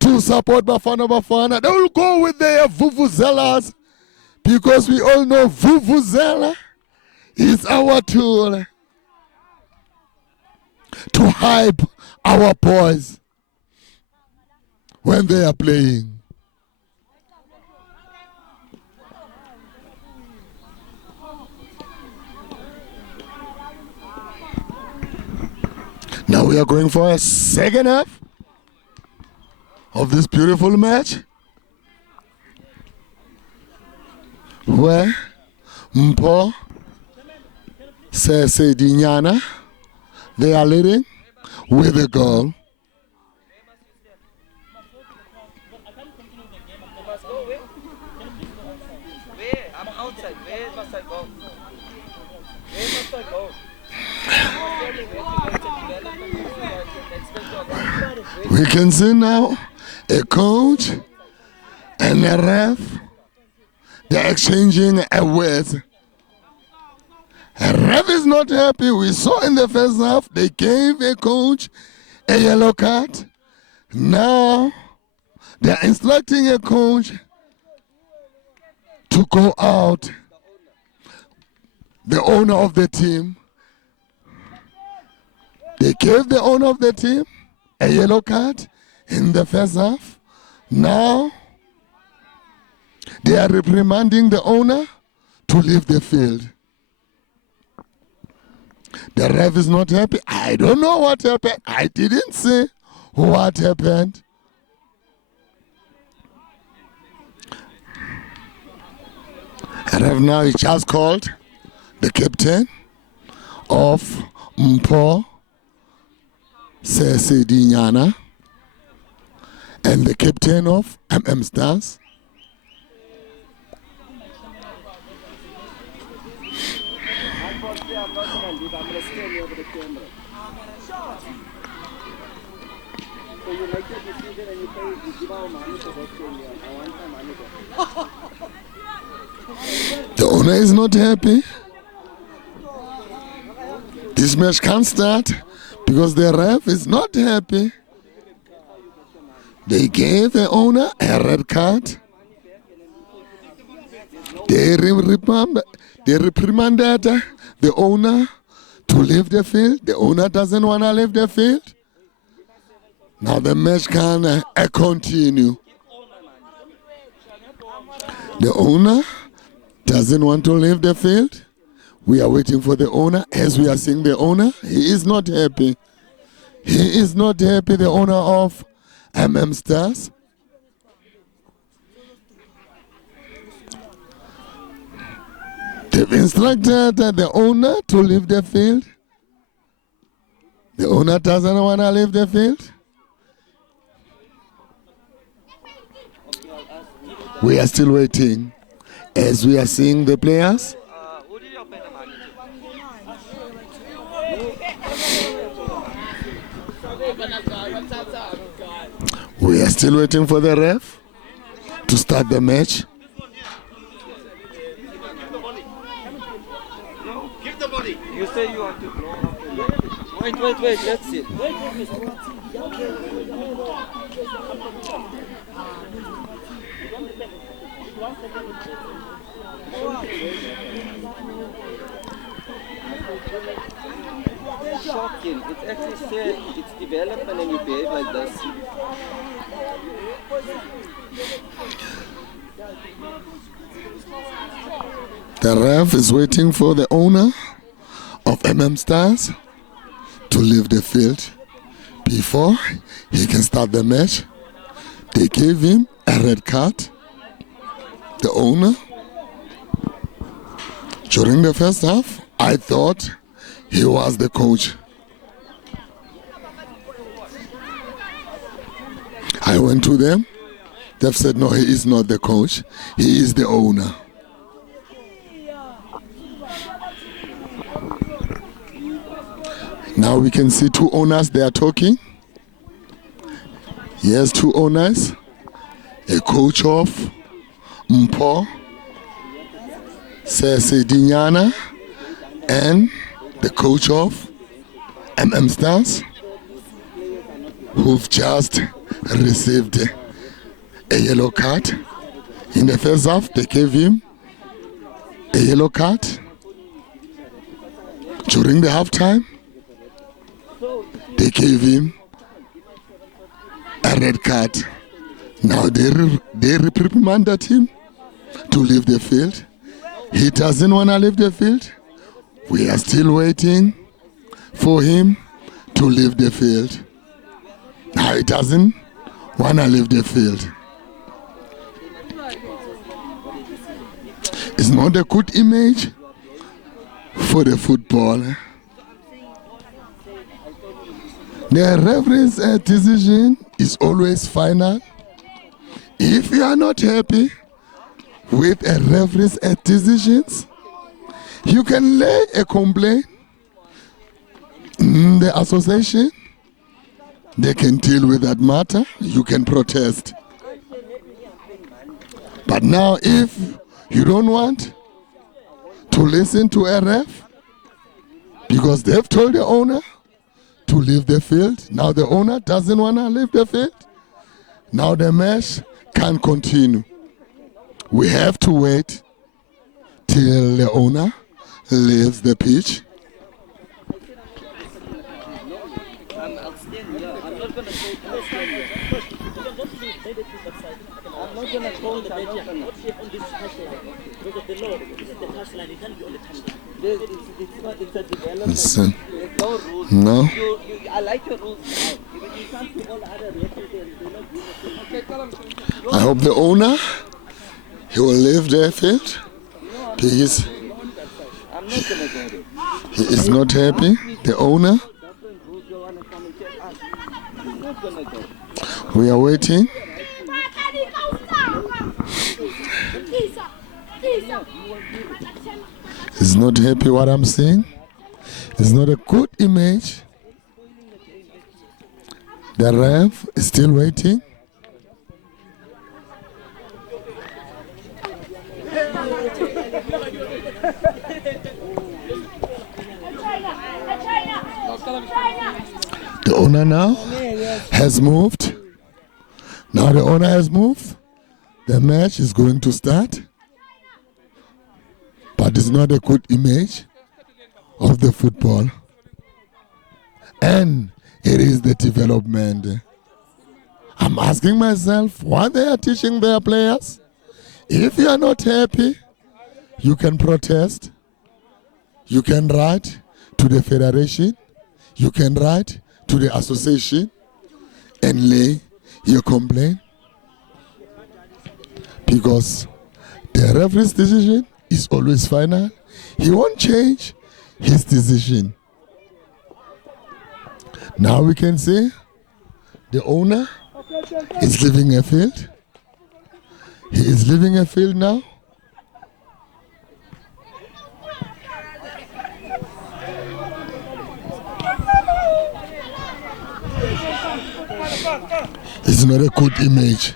to support Bafana Bafana. They will go with their vuvuzelas because we all know vuvuzela is our tool to hype our boys when they are playing. Now we are going for a second half of this beautiful match where Mpho, Sesedinyana, they are leading with a goal. You must go where? Where? I'm outside. Where must I go? Where must I go? We can see now a coach and a ref. They're exchanging words. A ref is not happy. We saw in the first half they gave a coach a yellow card. Now they're instructing a coach to go out. The owner of the team. They gave the owner of the team a yellow card in the first half. Now they are reprimanding the owner to leave the field. The ref is not happy. I don't know what happened. I didn't see what happened. The ref now is just called the captain of Mpho, Sesedinyana, and the captain of Stars. The owner is not happy. This match can't start because the ref is not happy. They gave the owner a red card. They reprimanded the owner to leave the field. The owner doesn't want to leave the field. Now the match can continue. The owner doesn't want to leave the field. We are waiting for the owner. As we are seeing the owner, he is not happy. He is not happy, the owner of Stars. They've instructed the owner to leave the field. The owner doesn't want to leave the field. We are still waiting. As we are seeing the players. We are still waiting for the ref to start the match. Give the body. You say you want to blow. Wait, let's see. Shocking. It's actually said it's development and you behave like this. The ref is waiting for the owner of Stars to leave the field before he can start the match. They gave him a red card. The owner, during the first half, I thought he was the coach. I went to them. They've said, no, he is not the coach. He is the owner. Now we can see two owners, they are talking. Yes, two owners. A coach of Mpho, Sesedinyana, and the coach of Stars, who've just received a yellow card. In the first half, they gave him a yellow card. During the halftime, they gave him a red card. Now they reprimanded him to leave the field. He doesn't want to leave the field. We are still waiting for him to leave the field. Now he doesn't want to leave the field. It's not a good image for the football. The referee's decision is always final. If you are not happy with a referee's decisions, you can lay a complaint in the association. They can deal with that matter. You can protest. But now if you don't want to listen to a ref, because they've told the owner to leave the field, now the owner doesn't want to leave the field, now the match can't continue. We have to wait till the owner leaves the pitch. I'm not going to call the It's a development. No. I like your rules. You can't do all other I hope the owner, he will leave the field. Please. I'm not going to go there. He is not happy. The owner. We are waiting. He's not happy what I'm saying. It's not a good image. The ref is still waiting. The owner now has moved. Now the owner has moved. The match is going to start. But it's not a good image of the football. And it is the development. I'm asking myself what they are teaching their players. If you are not happy, you can protest. You can write to the federation. You can write to the association and lay your complaint. Because the referee's decision is always final. He won't change his decision. Now we can say the owner is leaving a field. He is leaving a field now. It's not a good image.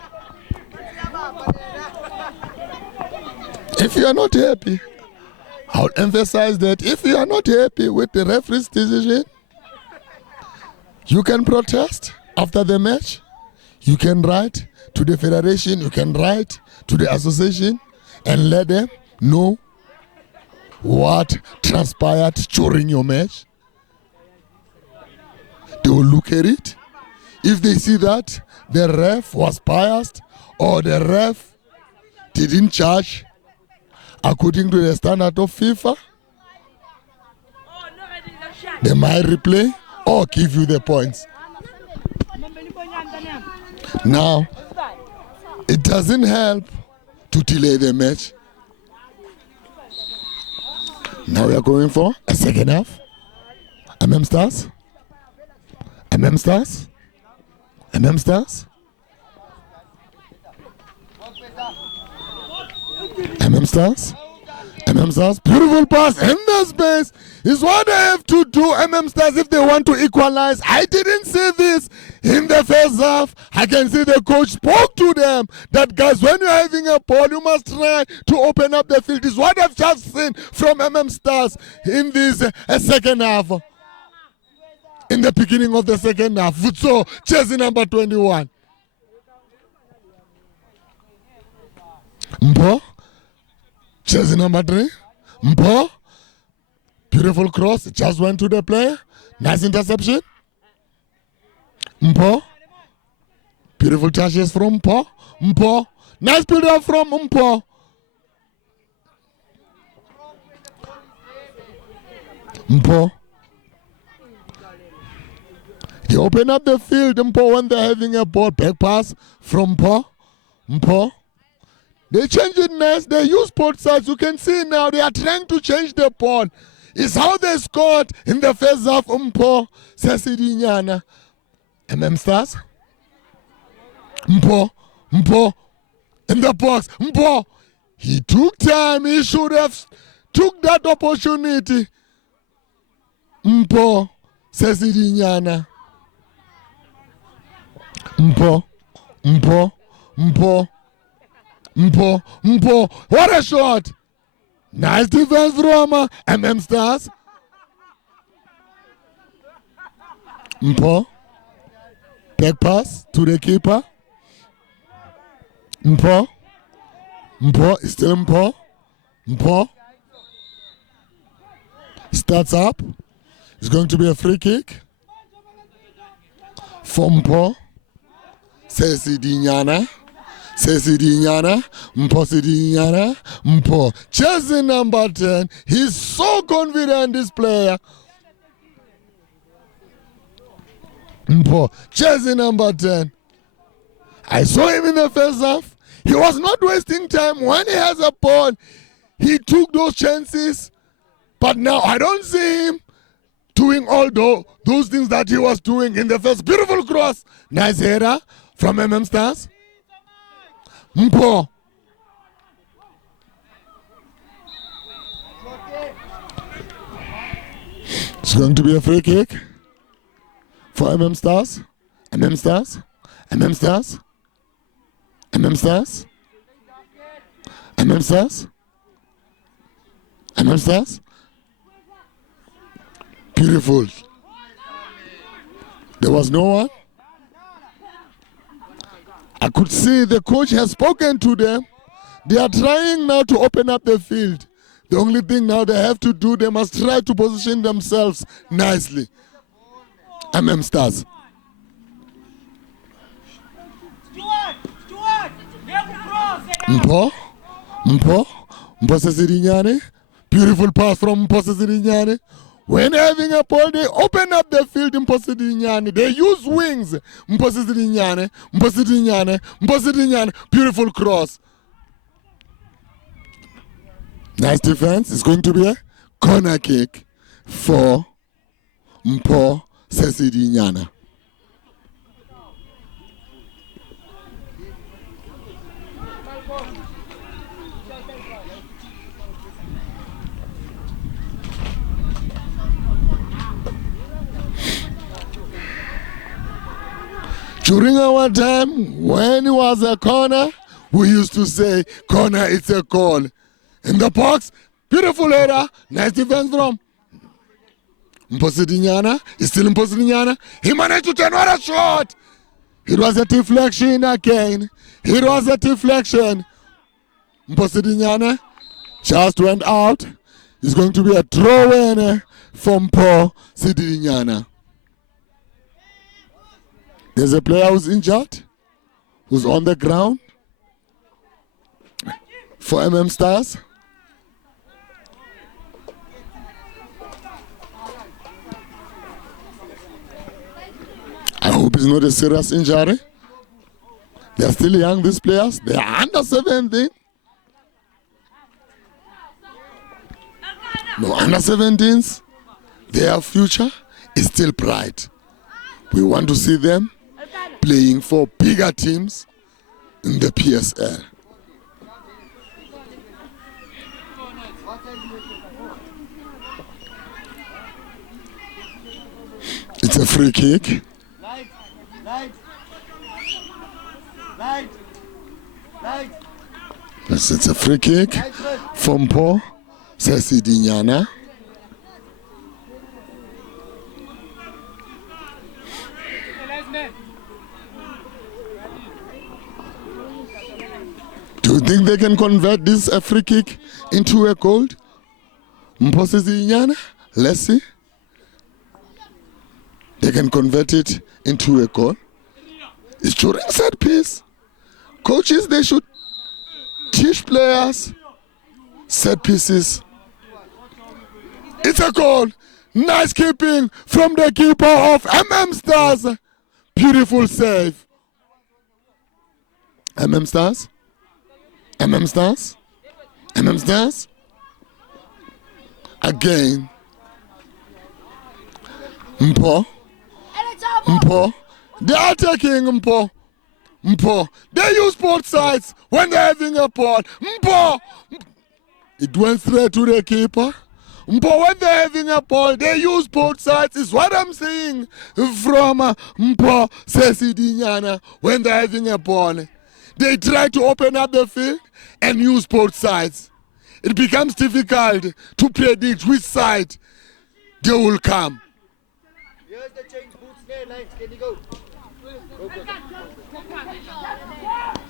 If you are not happy, I'll emphasize that if you are not happy with the referee's decision, you can protest after the match. You can write to the federation, you can write to the association and let them know what transpired during your match. They will look at it. If they see that the ref was biased or the ref didn't charge according to the standard of FIFA, they might replay or give you the points. Now, it doesn't help to delay the match. Now we are going for a second half. Stars. Stars. Stars. Stars. Stars. Beautiful pass in the space is what they have to do. Stars if they want to equalize. I didn't see this in the first half. I can see the coach spoke to them that guys, when you're having a ball, you must try to open up the field. Is what I've just seen from Stars in this second half. In the beginning of the second half. So, jersey number 21. Mpho. Jersey number 3. Mpho. Beautiful cross. Just went to the player. Nice interception. Mpho. Beautiful touches from Mpho. Mpho. Nice build up from Mpho. Mpho. They open up the field, Mpho, when they're having a ball. Back pass from Mpho. Mpho. They change it nice. They use both sides. You can see now they are trying to change the ball. It's how they scored in the first half. Mpho. Sesedinyana. Stars. Mpho. Mpho. In the box. Mpho. He took time. He should have took that opportunity. Mpho. Sesedinyana. Mpho, Mpho, Mpho, Mpho, Mpho. What a shot! Nice defense from Stars. Mpho. Back pass to the keeper. Mpho. Mpho is still Mpho. Mpho. Starts up. It's going to be a free kick. For Mpho. Sesedinyana. Sesedinyana. Mpho Sesedinyana. Mpho. Jersey number 10. He's so confident, this player. Mpho. Jersey number 10. I saw him in the first half. He was not wasting time. When he has a ball, he took those chances. But now I don't see him doing all those things that he was doing in the first. Beautiful cross. Nice header from Stars. Mpho. It's going to be a free kick for Stars. Stars. Stars. Stars. Stars. Stars. Beautiful. There was no one. I could see the coach has spoken to them. They are trying now to open up the field. The only thing now they have to do, they must try to position themselves nicely. Stars. Mpho. Sesedinyana. Beautiful pass from Mpho Sesedinyana. When having a ball, they open up the field in Mpho Sesedinyana. They use wings. Mpho Sesedinyana. Beautiful cross. Nice defense. It's going to be a corner kick for Mpho Sesedinyana. During our time, when it was a corner, we used to say, corner, it's a goal. In the box, beautiful header, nice defense from Mpho Sesedinyana. It's still Mpho Sesedinyana. He managed to turn what a shot. It was a deflection again. Mpho Sesedinyana just went out. It's going to be a throw-in from Mpho Sesedinyana. There's a player who's injured, who's on the ground for Stars. I hope it's not a serious injury. They're still young, these players. They are under 17. No, under 17s, their future is still bright. We want to see them playing for bigger teams in the PSL. It's a free kick. Yes, it's a free kick from Mpho Sesedinyana. Do you think they can convert this free kick into a goal? Mpho Sesedinyana, let's see. They can convert it into a goal. It's during set piece. Coaches, they should teach players set pieces. It's a goal. Nice keeping from the keeper of Stars. Beautiful save. Stars. Again. Mpho. They are taking Mpho. They use both sides when they're having a ball. Mpho. It went straight to the keeper. Mpho, when they're having a ball, they use both sides. Is what I'm saying from Mpho Sesedinyana. When they're having a ball, they try to open up the field and use both sides. It becomes difficult to predict which side they will come. Here's the change boots there, Lines. Can you go?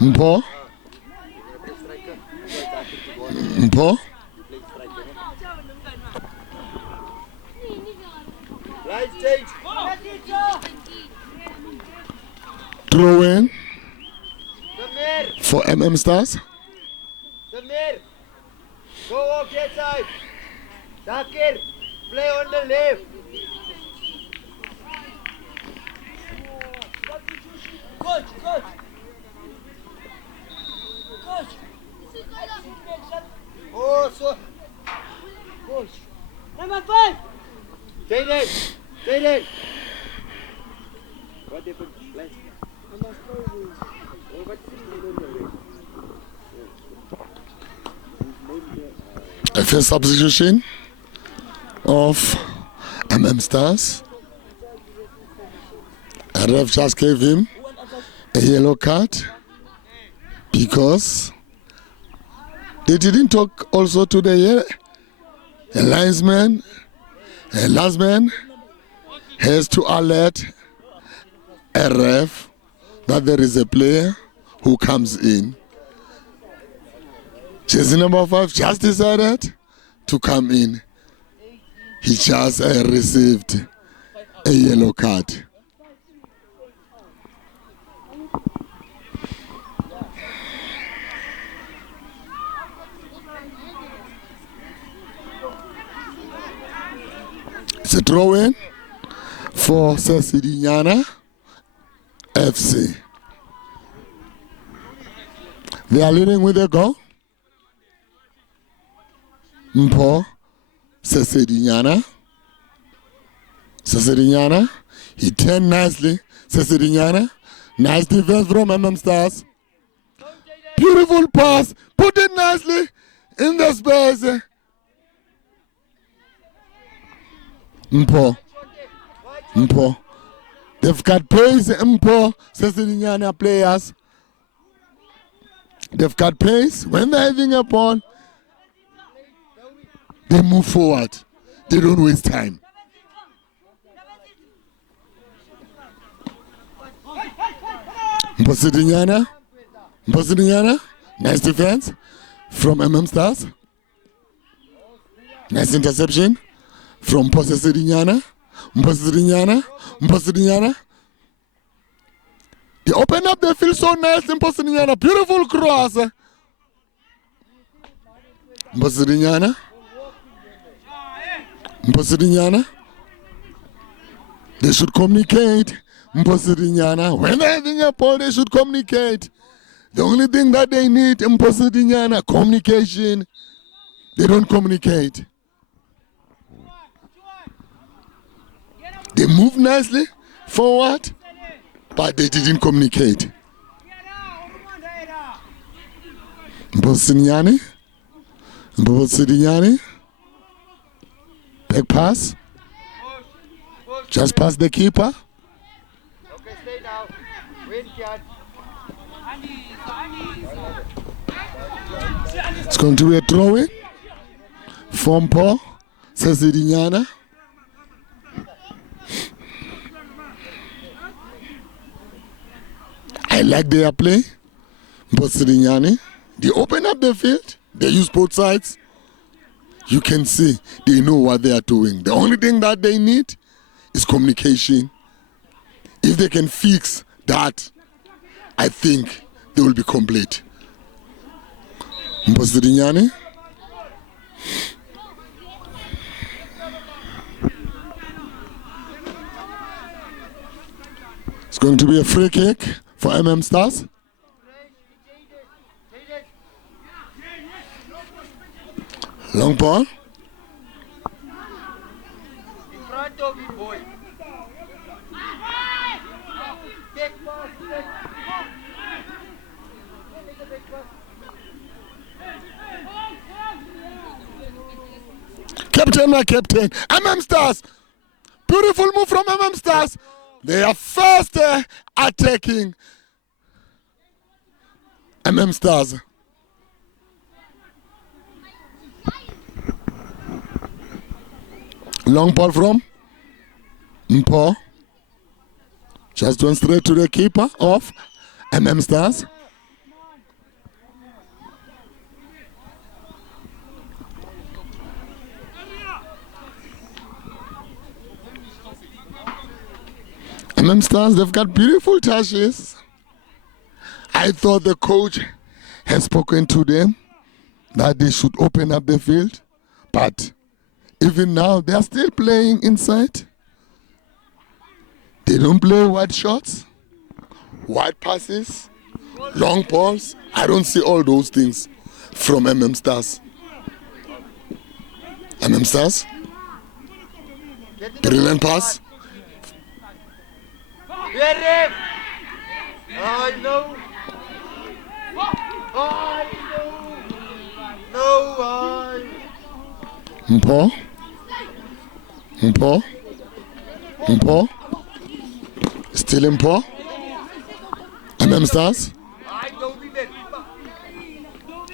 Mpho. Lines change. Throw in Samir. for Stars. Samir. Go off that side. Zakir. Play on the left. Coach. Oh, so. Coach. Number 5. Stay there. What happened? A first substitution of Stars. A ref just gave him a yellow card because they didn't talk also to the linesman. A linesman has to alert a ref that there is a player who comes in. Jersey number 5 just decided to come in. He just received a yellow card. throw in for Sesedinyana FC. They are leading with a goal. Mpho, Sesedinyana. Sesedinyana. He turned nicely. Sesedinyana. Nice defense from Stars. Beautiful pass. Put it nicely in the space. Mpho. Mpho. They've got pace, Mpho, Sesedinyana players. They've got pace. When they're having a ball, they move forward. They don't waste time. Sesedinyana. Sesedinyana. Nice defense from Stars. Nice interception from Sesedinyana. Sesedinyana. Sesedinyana. They open up the field so nice in Sesedinyana. Beautiful cross. Sesedinyana. Sesedinyana. They should communicate. Sesedinyana. When they're having a ball, they should communicate. The only thing that they need in Sesedinyana, communication. They don't communicate. They move nicely forward, but they didn't communicate. Sesedinyana. Sesedinyana. Back pass. Just past the keeper. Okay, stay now. Wait, Kian. It's going to be a throw-in from Mpho, Sesedinyana. I like their play. Sesedinyana. They open up the field. They use both sides. You can see they know what they are doing. The only thing that they need is communication. If they can fix that, I think they will be complete. Sesedinyana. It's going to be a free kick for Stars. Long ball. In front of you, boy. Back pass. Captain. Stars. Beautiful move from Stars. They are first attacking Stars. Long ball from Mpho. Just went straight to the keeper of Stars. Stars, they've got beautiful touches. I thought the coach has spoken to them that they should open up the field, but even now they are still playing inside. They don't play wide shots, wide passes, long balls. I don't see all those things from Stars. Stars, brilliant pass. Ref! Oh, no! Oh, no! No! Mpho. Still Mpho. Stars.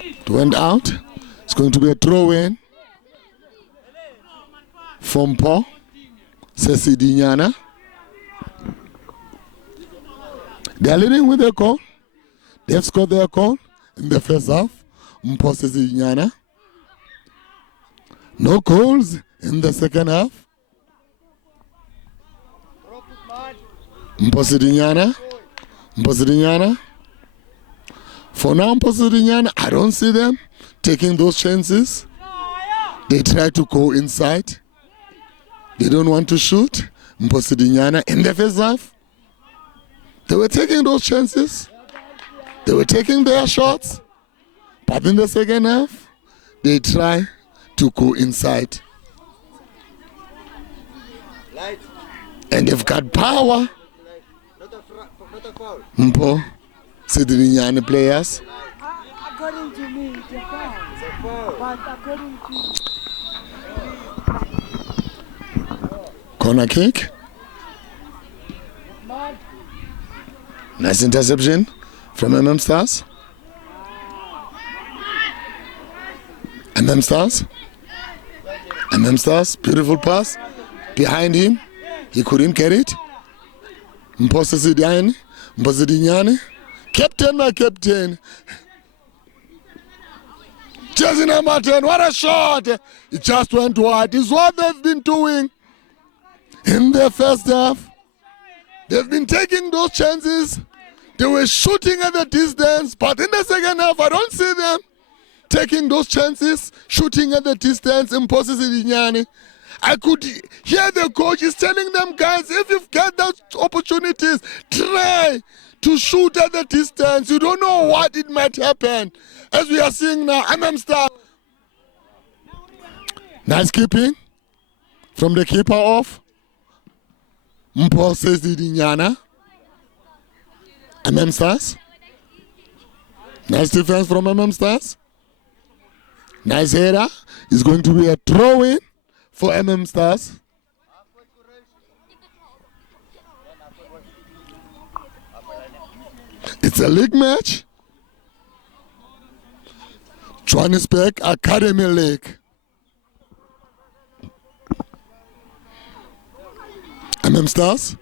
It went out. It's going to be a throw-in from Mpho, Sesedinyana. They are leading with their goal. They have scored their goal in the first half. Mpho, Sesedinyana. No goals in the second half. Sesedinyana. For now, Sesedinyana, I don't see them taking those chances. They try to go inside. They don't want to shoot. Mpho Sesedinyana in the first half. They were taking those chances. They were taking their shots. But in the second half, they try to go inside. And they've got power. Mpho Sesedinyana players. According to me, it's a foul. But according to... Corner kick. Nice interception from Stars. Stars, beautiful pass. Behind him, he couldn't get it. Mpho Sesedinyana. Captain, my captain. Jersey number 10, what a shot! It just went wide. It's what they've been doing in the first half. They've been taking those chances. They were shooting at the distance, but in the second half, I don't see them taking those chances, shooting at the distance. Mpho Sesedinyana. I could hear the coach is telling them, guys, if you've got those opportunities, try to shoot at the distance. You don't know what it might happen. As we are seeing now, Star. Nice keeping from the keeper of Mpho Sesedinyana. Stars. Nice defense from Stars. Nice header. It's going to be a throw-in for Stars. It's a league match. Johannesburg Academy League. Stars.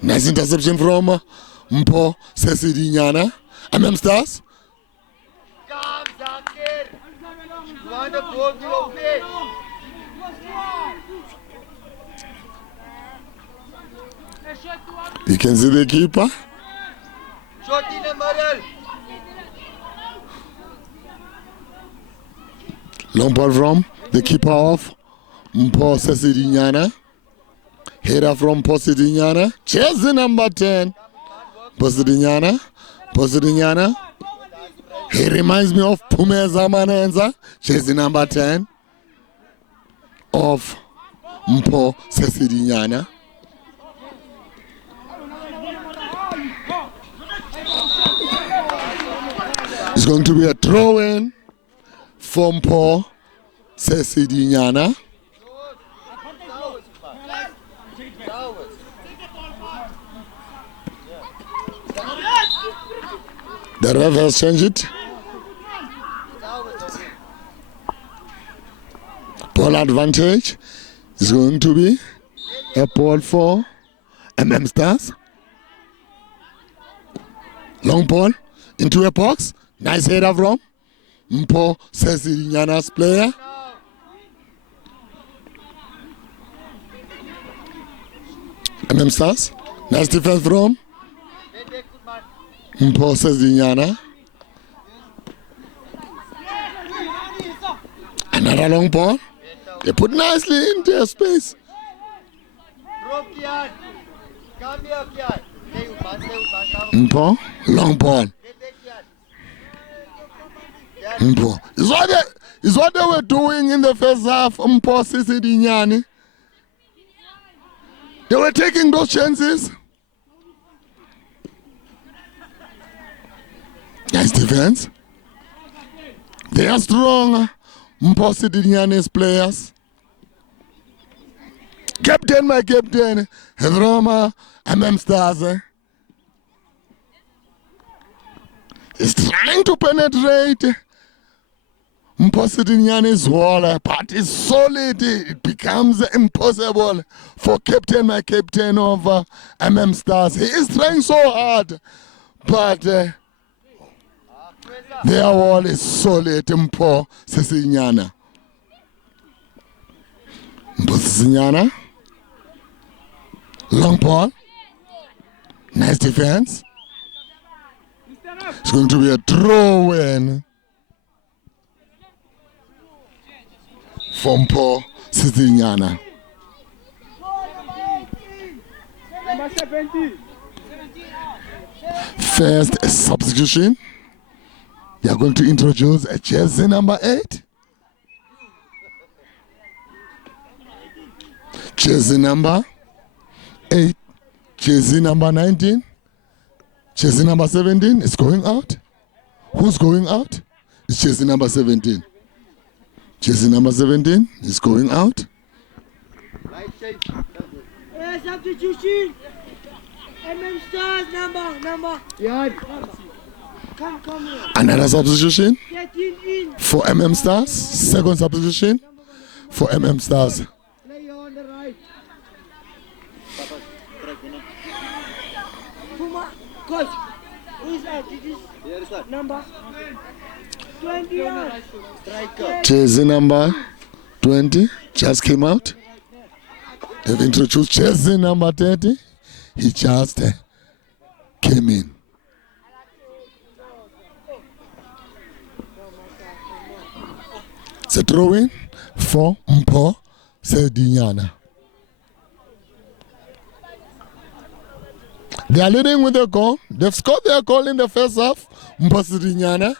Nice interception from Mpho Sesedinyana. Stars. You can see the keeper. Shot in the middle. Long ball from the keeper of Mpho Sesedinyana. Header from Mpho Sesedinyana. Jersey number 10. Mpho Sesedinyana. He reminds me of Phumeza Manenza. Jersey number 10 of Mpho Sesedinyana. It's going to be a throw-in from Mpho Sesedinyana. The ref has changed it. Ball advantage is going to be a ball for Stars. Long ball into a box. Nice header from Mpho Sesedinyana's player. Stars. Nice defense from Mpho Sesedinyana. Another long ball. They put nicely into a space. Mpho, long ball. Mpho. Is what they were doing in the first half. Mpho Sesedinyana. They were taking those chances. Nice defense. They are strong. Mpho Sesedinyana's players. Captain, my captain, Roma, Stars. Is trying to penetrate Mpho Sesedinyana's wall, but it's solid. It becomes impossible for captain, my captain of Stars. He is trying so hard, but their wall is solid. Mpho Sesedinyana. Mpho Sesedinyana. Long ball. Nice defense. It's going to be a throw-in. for Mpho Sesedinyana. Number 17. First substitution. We are going to introduce a jersey number 8. Jersey number 8. Jersey number 19. Jersey number 17 is going out. Who's going out? It's jersey number 17. Jersey number 17 is going out. Substitution. Stars number. Yeah. Come here. Another substitution 13 in. for Stars. Second substitution for Stars. Player on the right. Puma. Coach. Who is that? This is number 20. Jersey number 20 just came out. They've introduced jersey number 30. He just came in. It's a throw-in for Mpho Sesedinyana. They are leading with a goal. They've scored their goal in the first half. Mpho Sesedinyana.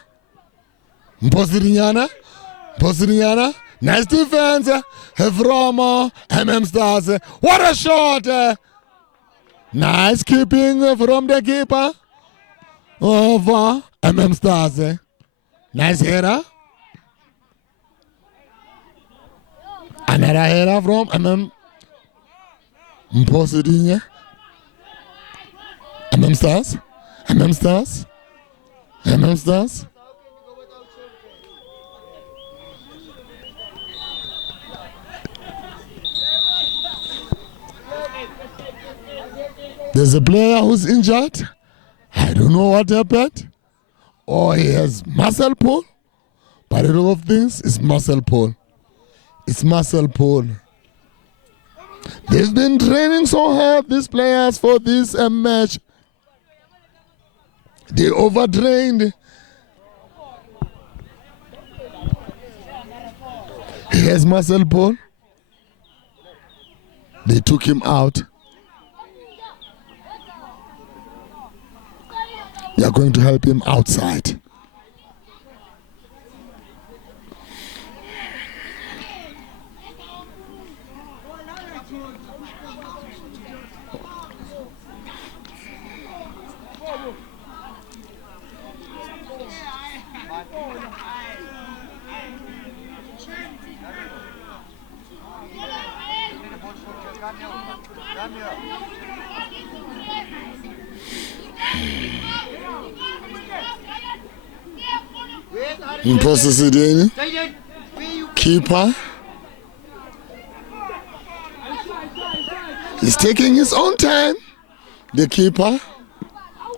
Mpho Sesedinyana. Mpho Sesedinyana. Nice defense from Stars. What a shot! Nice keeping from the keeper of Stars. Nice header. Another header from Mpho Sesedinyana. Stars. Stars. Stars. There's a player who's injured. I don't know what happened. Or he has muscle pull. But a lot of things is muscle pull. It's muscle pull. They've been training so hard, these players, for this match. They overtrained. He has muscle pull. They took him out. They are going to help him outside. Mpho Sesedinyana, keeper. He's taking his own time. The keeper,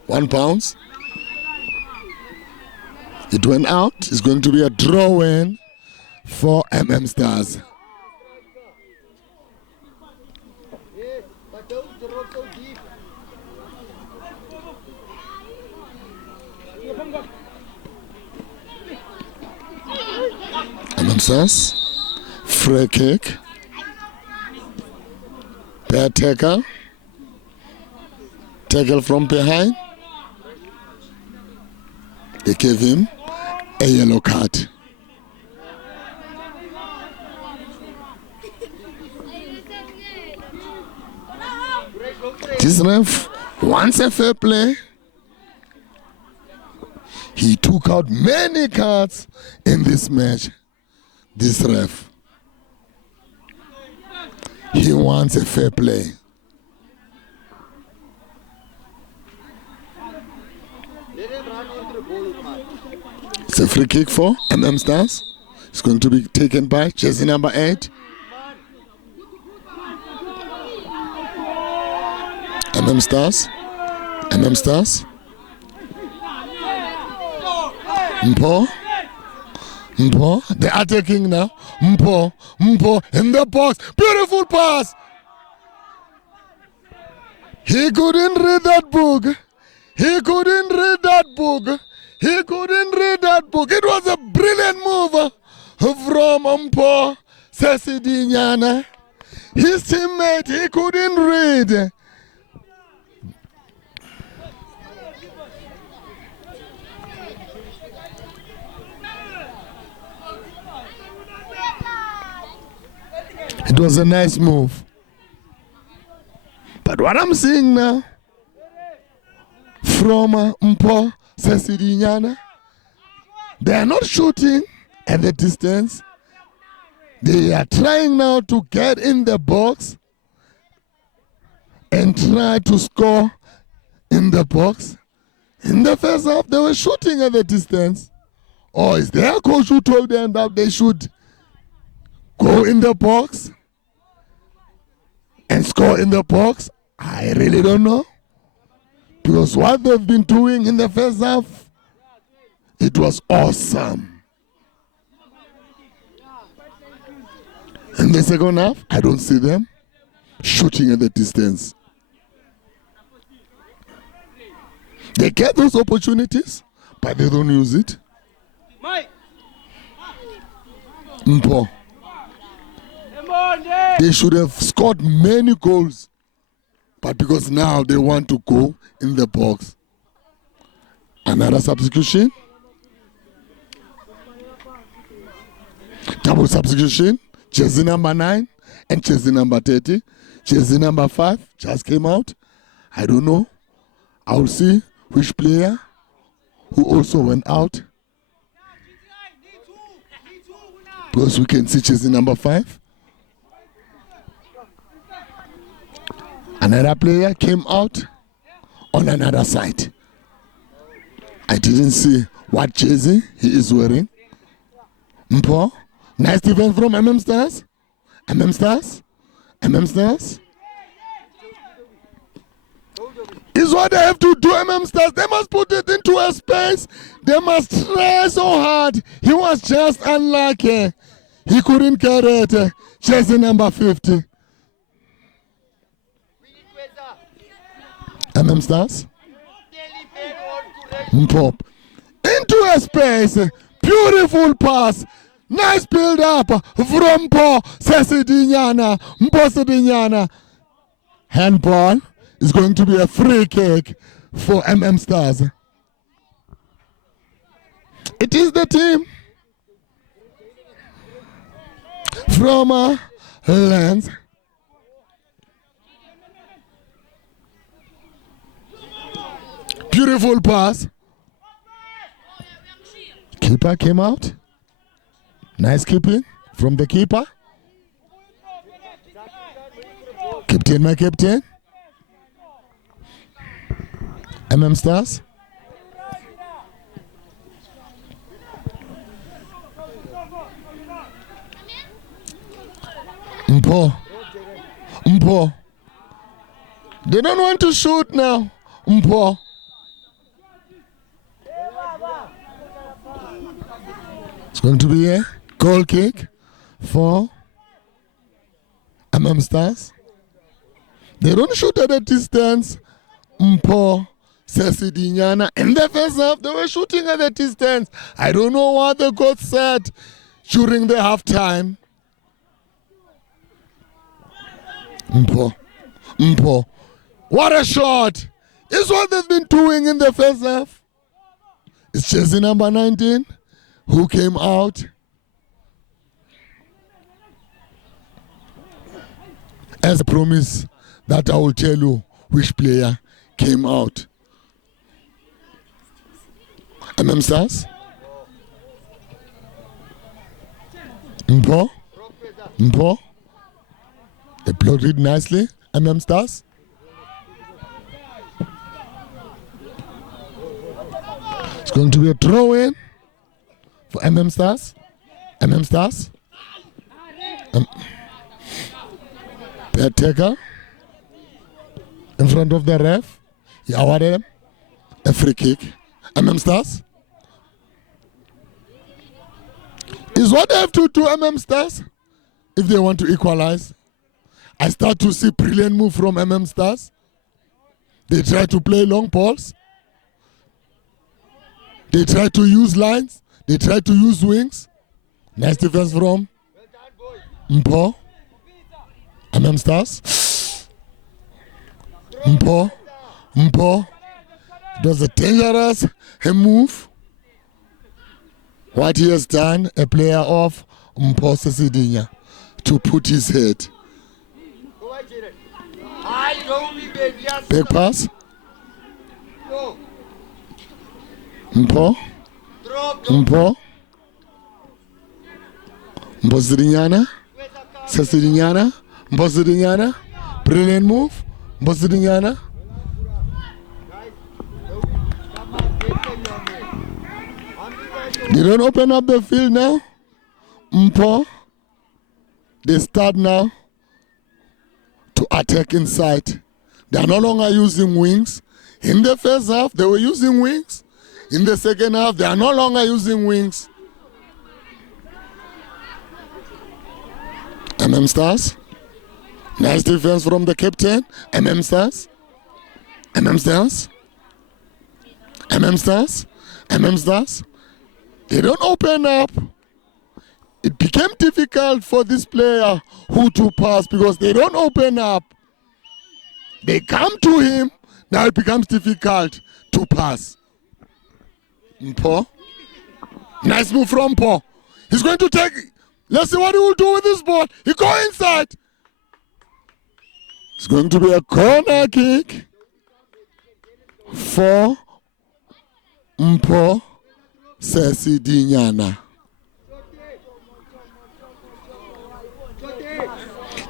1 pound. It went out. It's going to be a draw-in for Stars. But don't drop so deep. Stars, free kick. Pair tackle. Tackle from behind. They gave him a yellow card. This ref wants a fair play. He took out many cards in this match. This ref. He wants a fair play. It's a free kick for Stars. It's going to be taken by jersey number 8. Stars. Stars. Mpho. They are attacking now. Mpho in the box. Beautiful pass. He couldn't read that book. He couldn't read that book. It was a brilliant move from Mpho Sesedinyana. His teammate, he couldn't read. It was a nice move. But what I'm seeing now from Mpho, Sesedinyana, they are not shooting at the distance. They are trying now to get in the box and try to score in the box. In the first half, they were shooting at the distance. Or is their coach who told them that they should go in the box and score in the box? I really don't know. Because what they've been doing in the first half, it was awesome. In the second half, I don't see them shooting at the distance. They get those opportunities, but they don't use it. Mpho. They should have scored many goals, but because now they want to go in the box. Another substitution. Double substitution. Jersey number 9 and jersey number 30. Jersey number 5 just came out. I don't know. I'll see which player who also went out. Because we can see jersey number 5. Another player came out on another side. I didn't see what jersey he is wearing. Mpho. Nice defense from MM Stars. MM Stars. MM Stars. Is what they have to do, MM Stars. They must put it into a space. They must try so hard. He was just unlucky. He couldn't get it. Jersey number 50. MM Stars. Mpho. Into a space. Beautiful pass. Nice build up from Mpho Sesedinyana. Mpho Sesedinyana. Handball is going to be a free kick for MM Stars. It is the team from Lens. Beautiful pass. Keeper came out. Nice keeping from the keeper. Captain, my captain. MM Stars. Mpho. Mpho. They don't want to shoot now. Mpho. It's going to be a goal kick for MM Stars. They don't shoot at a distance. Mpho Sesedinyana. In the first half, they were shooting at a distance. I don't know what the coach said during the halftime. Mpho. Mpho. What a shot. It's what they've been doing in the first half. It's jersey number 19 who came out. As a promise that I will tell you which player came out. MM Stars. Mpho. Mpho. They blocked it nicely. MM Stars. It's going to be a throw-in for MM Stars. MM Stars. Bad taker in front of the ref. He awarded him a free kick. MM Stars. Is what they have to do, MM Stars, if they want to equalize. I start to see brilliant move from MM Stars. They try to play long balls. They try to use lines. They try to use wings. Nice defense from Mpho. Stars. Mpho. It was a dangerous move. What he has done, a player of Mpho Sesedinyana, to put his head. Back pass. Mpho Sesedinyana. Brilliant move. Sesedinyana. They don't open up the field now. Mpho. They start now to attack inside. They are no longer using wings. In the first half, they were using wings. In the second half, they are no longer using wings. Stars. Nice defense from the captain. Stars. They don't open up. It became difficult for this player who to pass because they don't open up. They come to him. Now it becomes difficult to pass. Mpho. Nice move from Mpho. He's going to take. Let's see what he will do with this ball. He go inside. It's going to be a corner kick for Mpho Sesedinyana.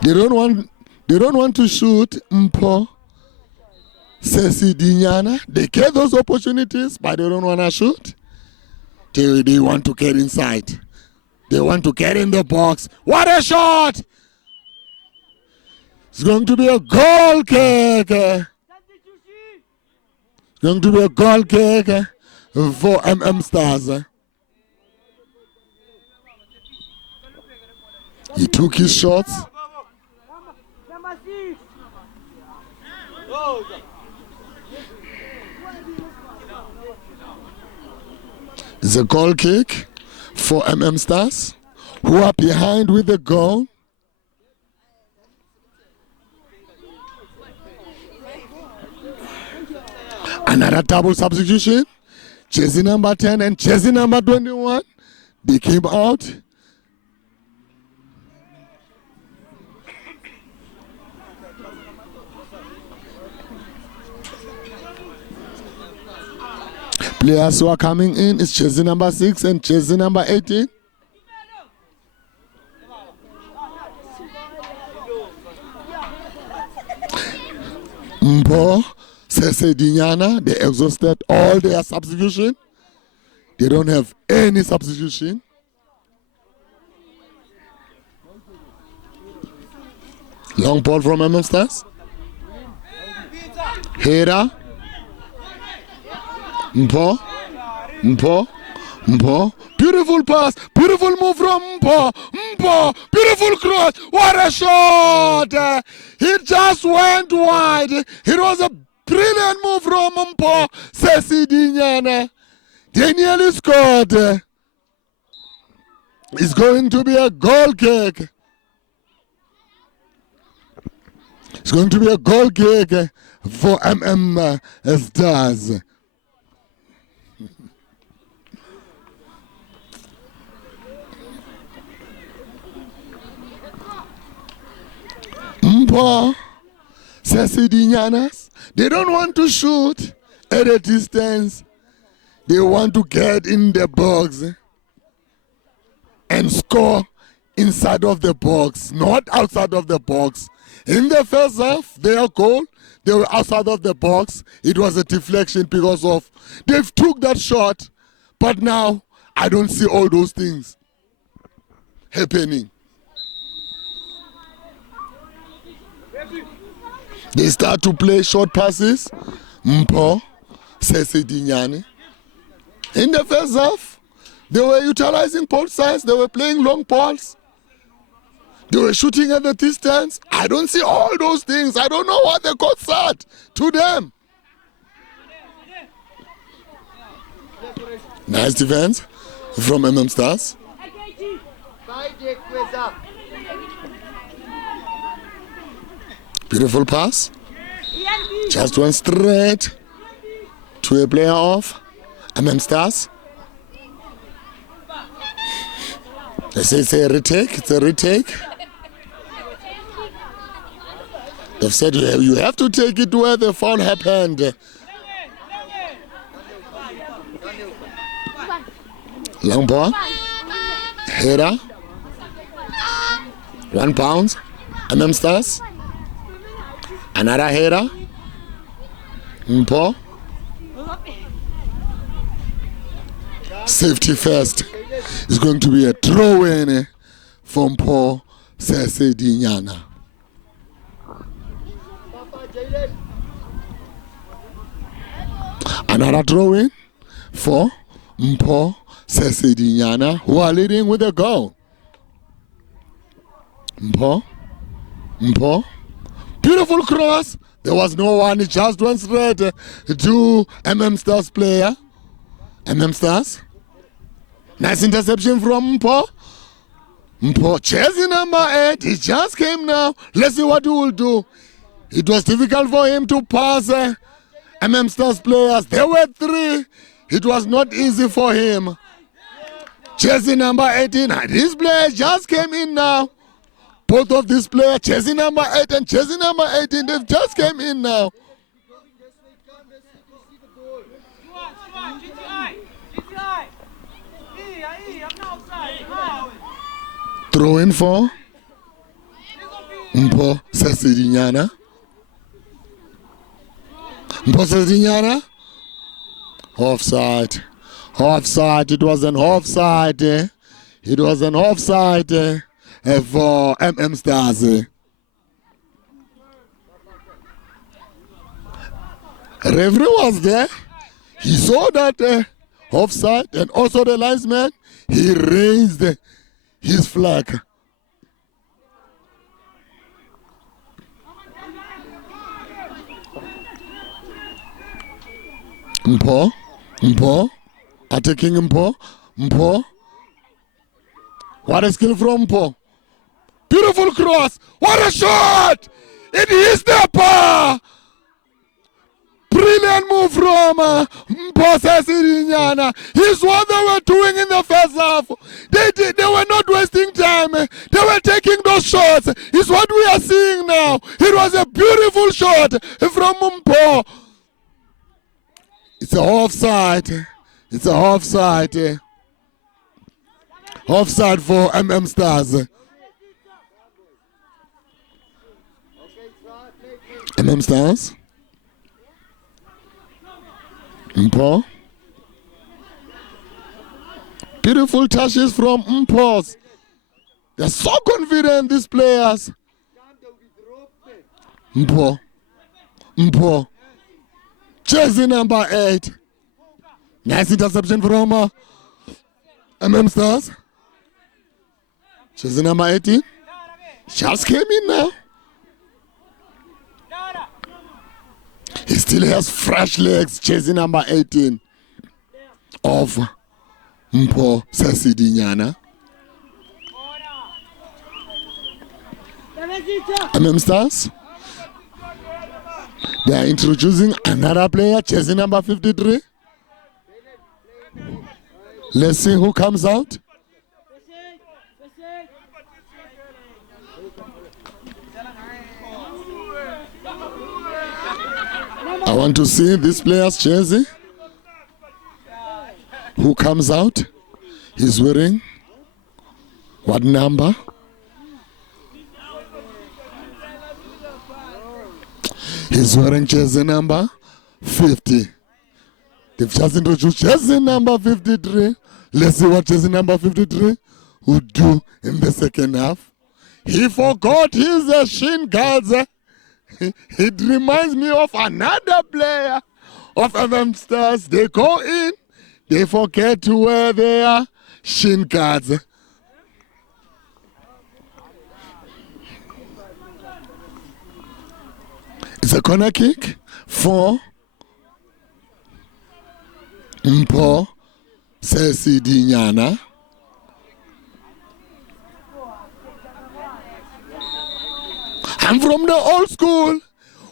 They don't want to shoot Mpho Sesedinyana. They get those opportunities, but they don't want to shoot. They want to get inside. They want to get in the box. What a shot! It's going to be a goal kick. It's going to be a goal kick for Stars. He took his shots. It's a goal kick for Stars, who are behind with the goal. Another double substitution. Jersey number 10 and jersey number 21. They came out. Players who are coming in is jersey number 6 and jersey number 18. Mpho Sesedinyana, they exhausted all their substitution. They don't have any substitution. Long ball from Stars. Header. Mpho. Beautiful pass. Beautiful move from Mpho. Beautiful cross. What a shot. It just went wide. It was a brilliant move from Mpho Sesedinyana. They nearly scored. It's going to be a goal kick. It's going to be a goal kick for Stars. Mpho Sesedinyanas, they don't want to shoot at a distance. They want to get in the box and score inside of the box, not outside of the box. In the first half, their goal, they were outside of the box. It was a deflection because of, they took that shot, but now I don't see all those things happening. They start to play short passes. Mpho Sesedinyana. In the first half, they were utilizing both sides. They were playing long balls. They were shooting at the distance. I don't see all those things. I don't know what the coach said to them. Nice defense from Stars. Beautiful pass. Just went straight to a player of Stars. They say it's a retake. It's a retake. They've said you have to take it where the foul happened. Long ball. Header. 1 pound. Stars. Another header. Mpho. Safety first. It's going to be a throw-in from Mpho Sesedinyana. Another throw-in for Mpho Sesedinyana, who are leading with a goal. Mpho. Beautiful cross. There was no one. It just went straight to Stars player. Stars. Nice interception from Mpho. Jersey number 8. He just came now. Let's see what he will do. It was difficult for him to pass Stars players. There were 3. It was not easy for him. Jersey number 18. This player just came in now. Both of these players, jersey number 8 and jersey number 18, they just came in now. Throw in for Mpho Sesedinyana. Mpho Sesedinyana. Offside. Offside. It was an offside. It was an offside for Stars. Referee was there. He saw that offside, and also the linesman, he raised his flag. Mpho, attacking Mpho. What a skill from Mpho. Beautiful cross. What a shot! It hits the bar. Brilliant move from Mpho Sesedinyana. Here's what they were doing in the first half. They were not wasting time. They were taking those shots. It's what we are seeing now. It was a beautiful shot from Mpho. It's a offside. It's a offside. Offside for Stars. Stars. Mpho. Beautiful touches from Mpho. They're so confident, these players. Mpho. Jersey number 8. Nice interception from Stars. Jersey number 18. Just came in now. He still has fresh legs. Jersey number 18 of Mpho Sesedinyana. Stars. They are introducing another player, jersey number 53. Let's see who comes out. I want to see this player's jersey. Who comes out? He's wearing what number? He's wearing jersey number 50. They've just introduced jersey number 53. Let's see what jersey number 53 would do in the second half. He forgot his shin guards. It reminds me of another player of Stars. They go in, they forget to wear their shin guards. It's a corner kick for Mpho Sesedinyana. I'm from the old school.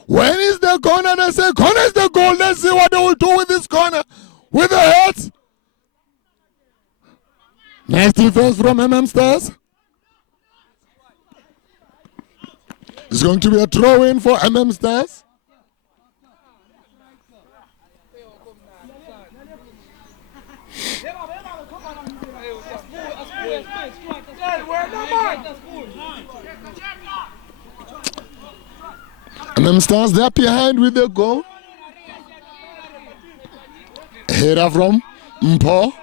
When is the corner? They say, corner is the goal. Let's see what they will do with this corner. With the heads. Nice defense from Stars. It's going to be a throw-in for Stars. Stars, they're behind with the goal. Header from Mpho.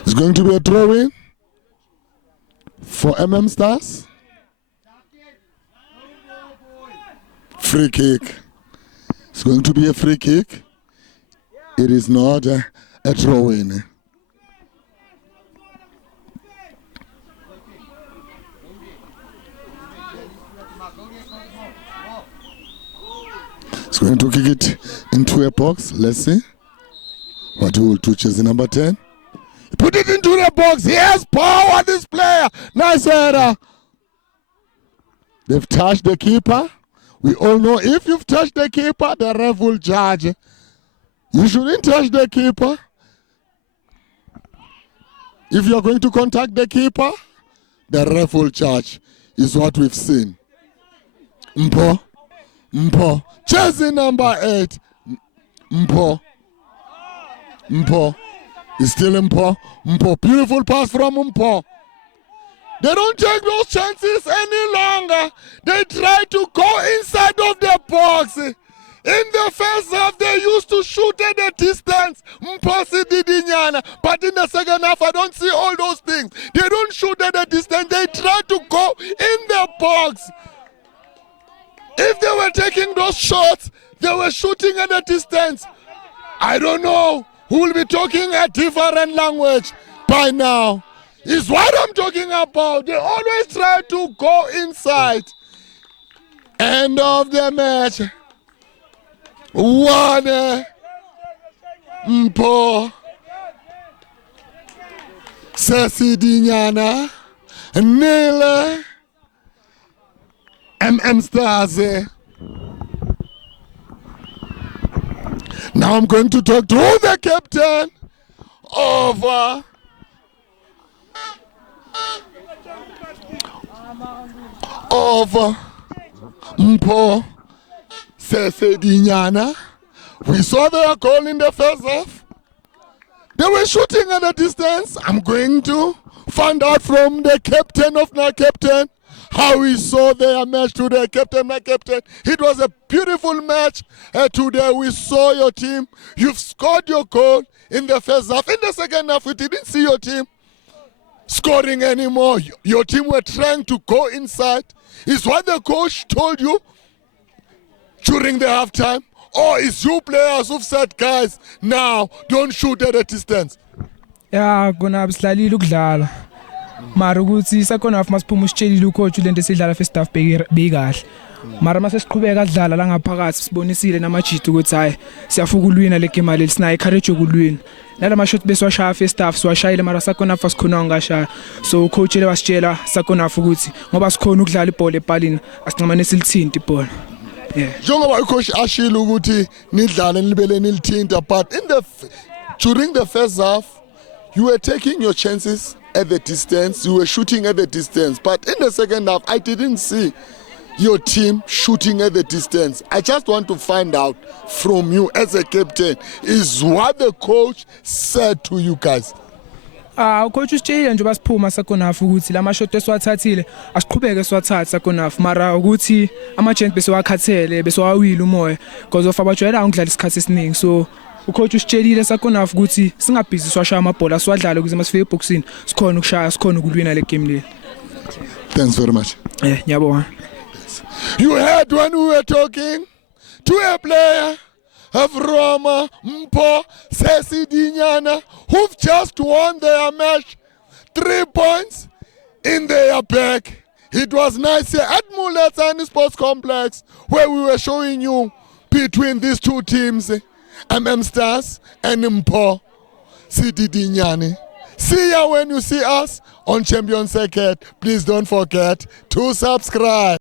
It's going to be a throw-in for Stars. Free kick. It's going to be a free kick. It is not a throw-in. It's going to kick it into a box. Let's see what he will do. Jersey number 10. Put it into the box. He has power, this player. Nice header. They've touched the keeper. We all know if you've touched the keeper, the ref will judge. You shouldn't touch the keeper. If you're going to contact the keeper, the ref will judge. Is what we've seen. Mpho. Jersey number 8. Mpho. It's still Mpho. Beautiful pass from Mpho. They don't take those chances any longer. They try to go inside of the box. In the first half, they used to shoot at a distance. Mpho Sesedinyana. But in the second half, I don't see all those things. They don't shoot at a distance. They try to go in the box. If they were taking those shots, they were shooting at a distance. I don't know who will be talking a different language by now. Is what I'm talking about. They always try to go inside. End of the match. 1 Mpho Sesedinyana 0 Stars. Now I'm going to talk to the captain of Mpho Sesedinyana. We saw their goal in the first half. They were shooting at a distance. I'm going to find out from the captain of my captain how we saw their match today. Captain, my captain, it was a beautiful match today. We saw your team. You've scored your goal in the first half. In the second half, we didn't see your team scoring anymore. Your team were trying to go inside. Is what the coach told you during the halftime? Or is you players who've said, guys, now don't shoot at a distance? Yeah, gonna slightly look dala. Mara ukuthi sakhona masiphuma usitshelile ucoach lento esidlala first half bekahle. Mara mase siqhubeka sidlala la ngaphakathi sibonisile namajiti ukuthi hayi siyafuka ulwina le game le sinayo courage yokulwina. Nala mashot beswashaya first half siwashayile mara sakhona fasikhona ngashaya. So coach le wasitshela sakhona ukuthi ngoba sikhona ukudlala ibhola epalini asincamane silithinta ibhola. Yeah. Njengoba ucoach ashilo ukuthi nidlale nilibele nilithinta, but during the first half you were taking your chances at the distance, you were shooting at the distance, but in the second half I didn't see your team shooting at the distance. I just want to find out from you as a captain, is what the coach said to you guys? Coach usitshela nje basiphuma sakhona ukuthi la mashot esiwathathile asiqhubeke siwathatha sakhona mara ukuthi ama chance besewakhathele besewawile umoya because of abajwayela ukudlala isikhathi esiningi. So ucoach usitshelile sakhona ukuthi singabhizi siwashaya amabhola siwadlala ukuze masifike eboxini sikhona ukushaya sikhona ukulwina le game le. Thanks very much. Ngiyabonga. You heard when we were talking to a player from Mpho Sesedinyana who've just won their match, 3 points in their back. It was nice here at Muletani Sports Complex where we were showing you between these two teams, Stars and Mpho Sesedinyana. See ya when you see us on Champion Circuit. Please don't forget to subscribe.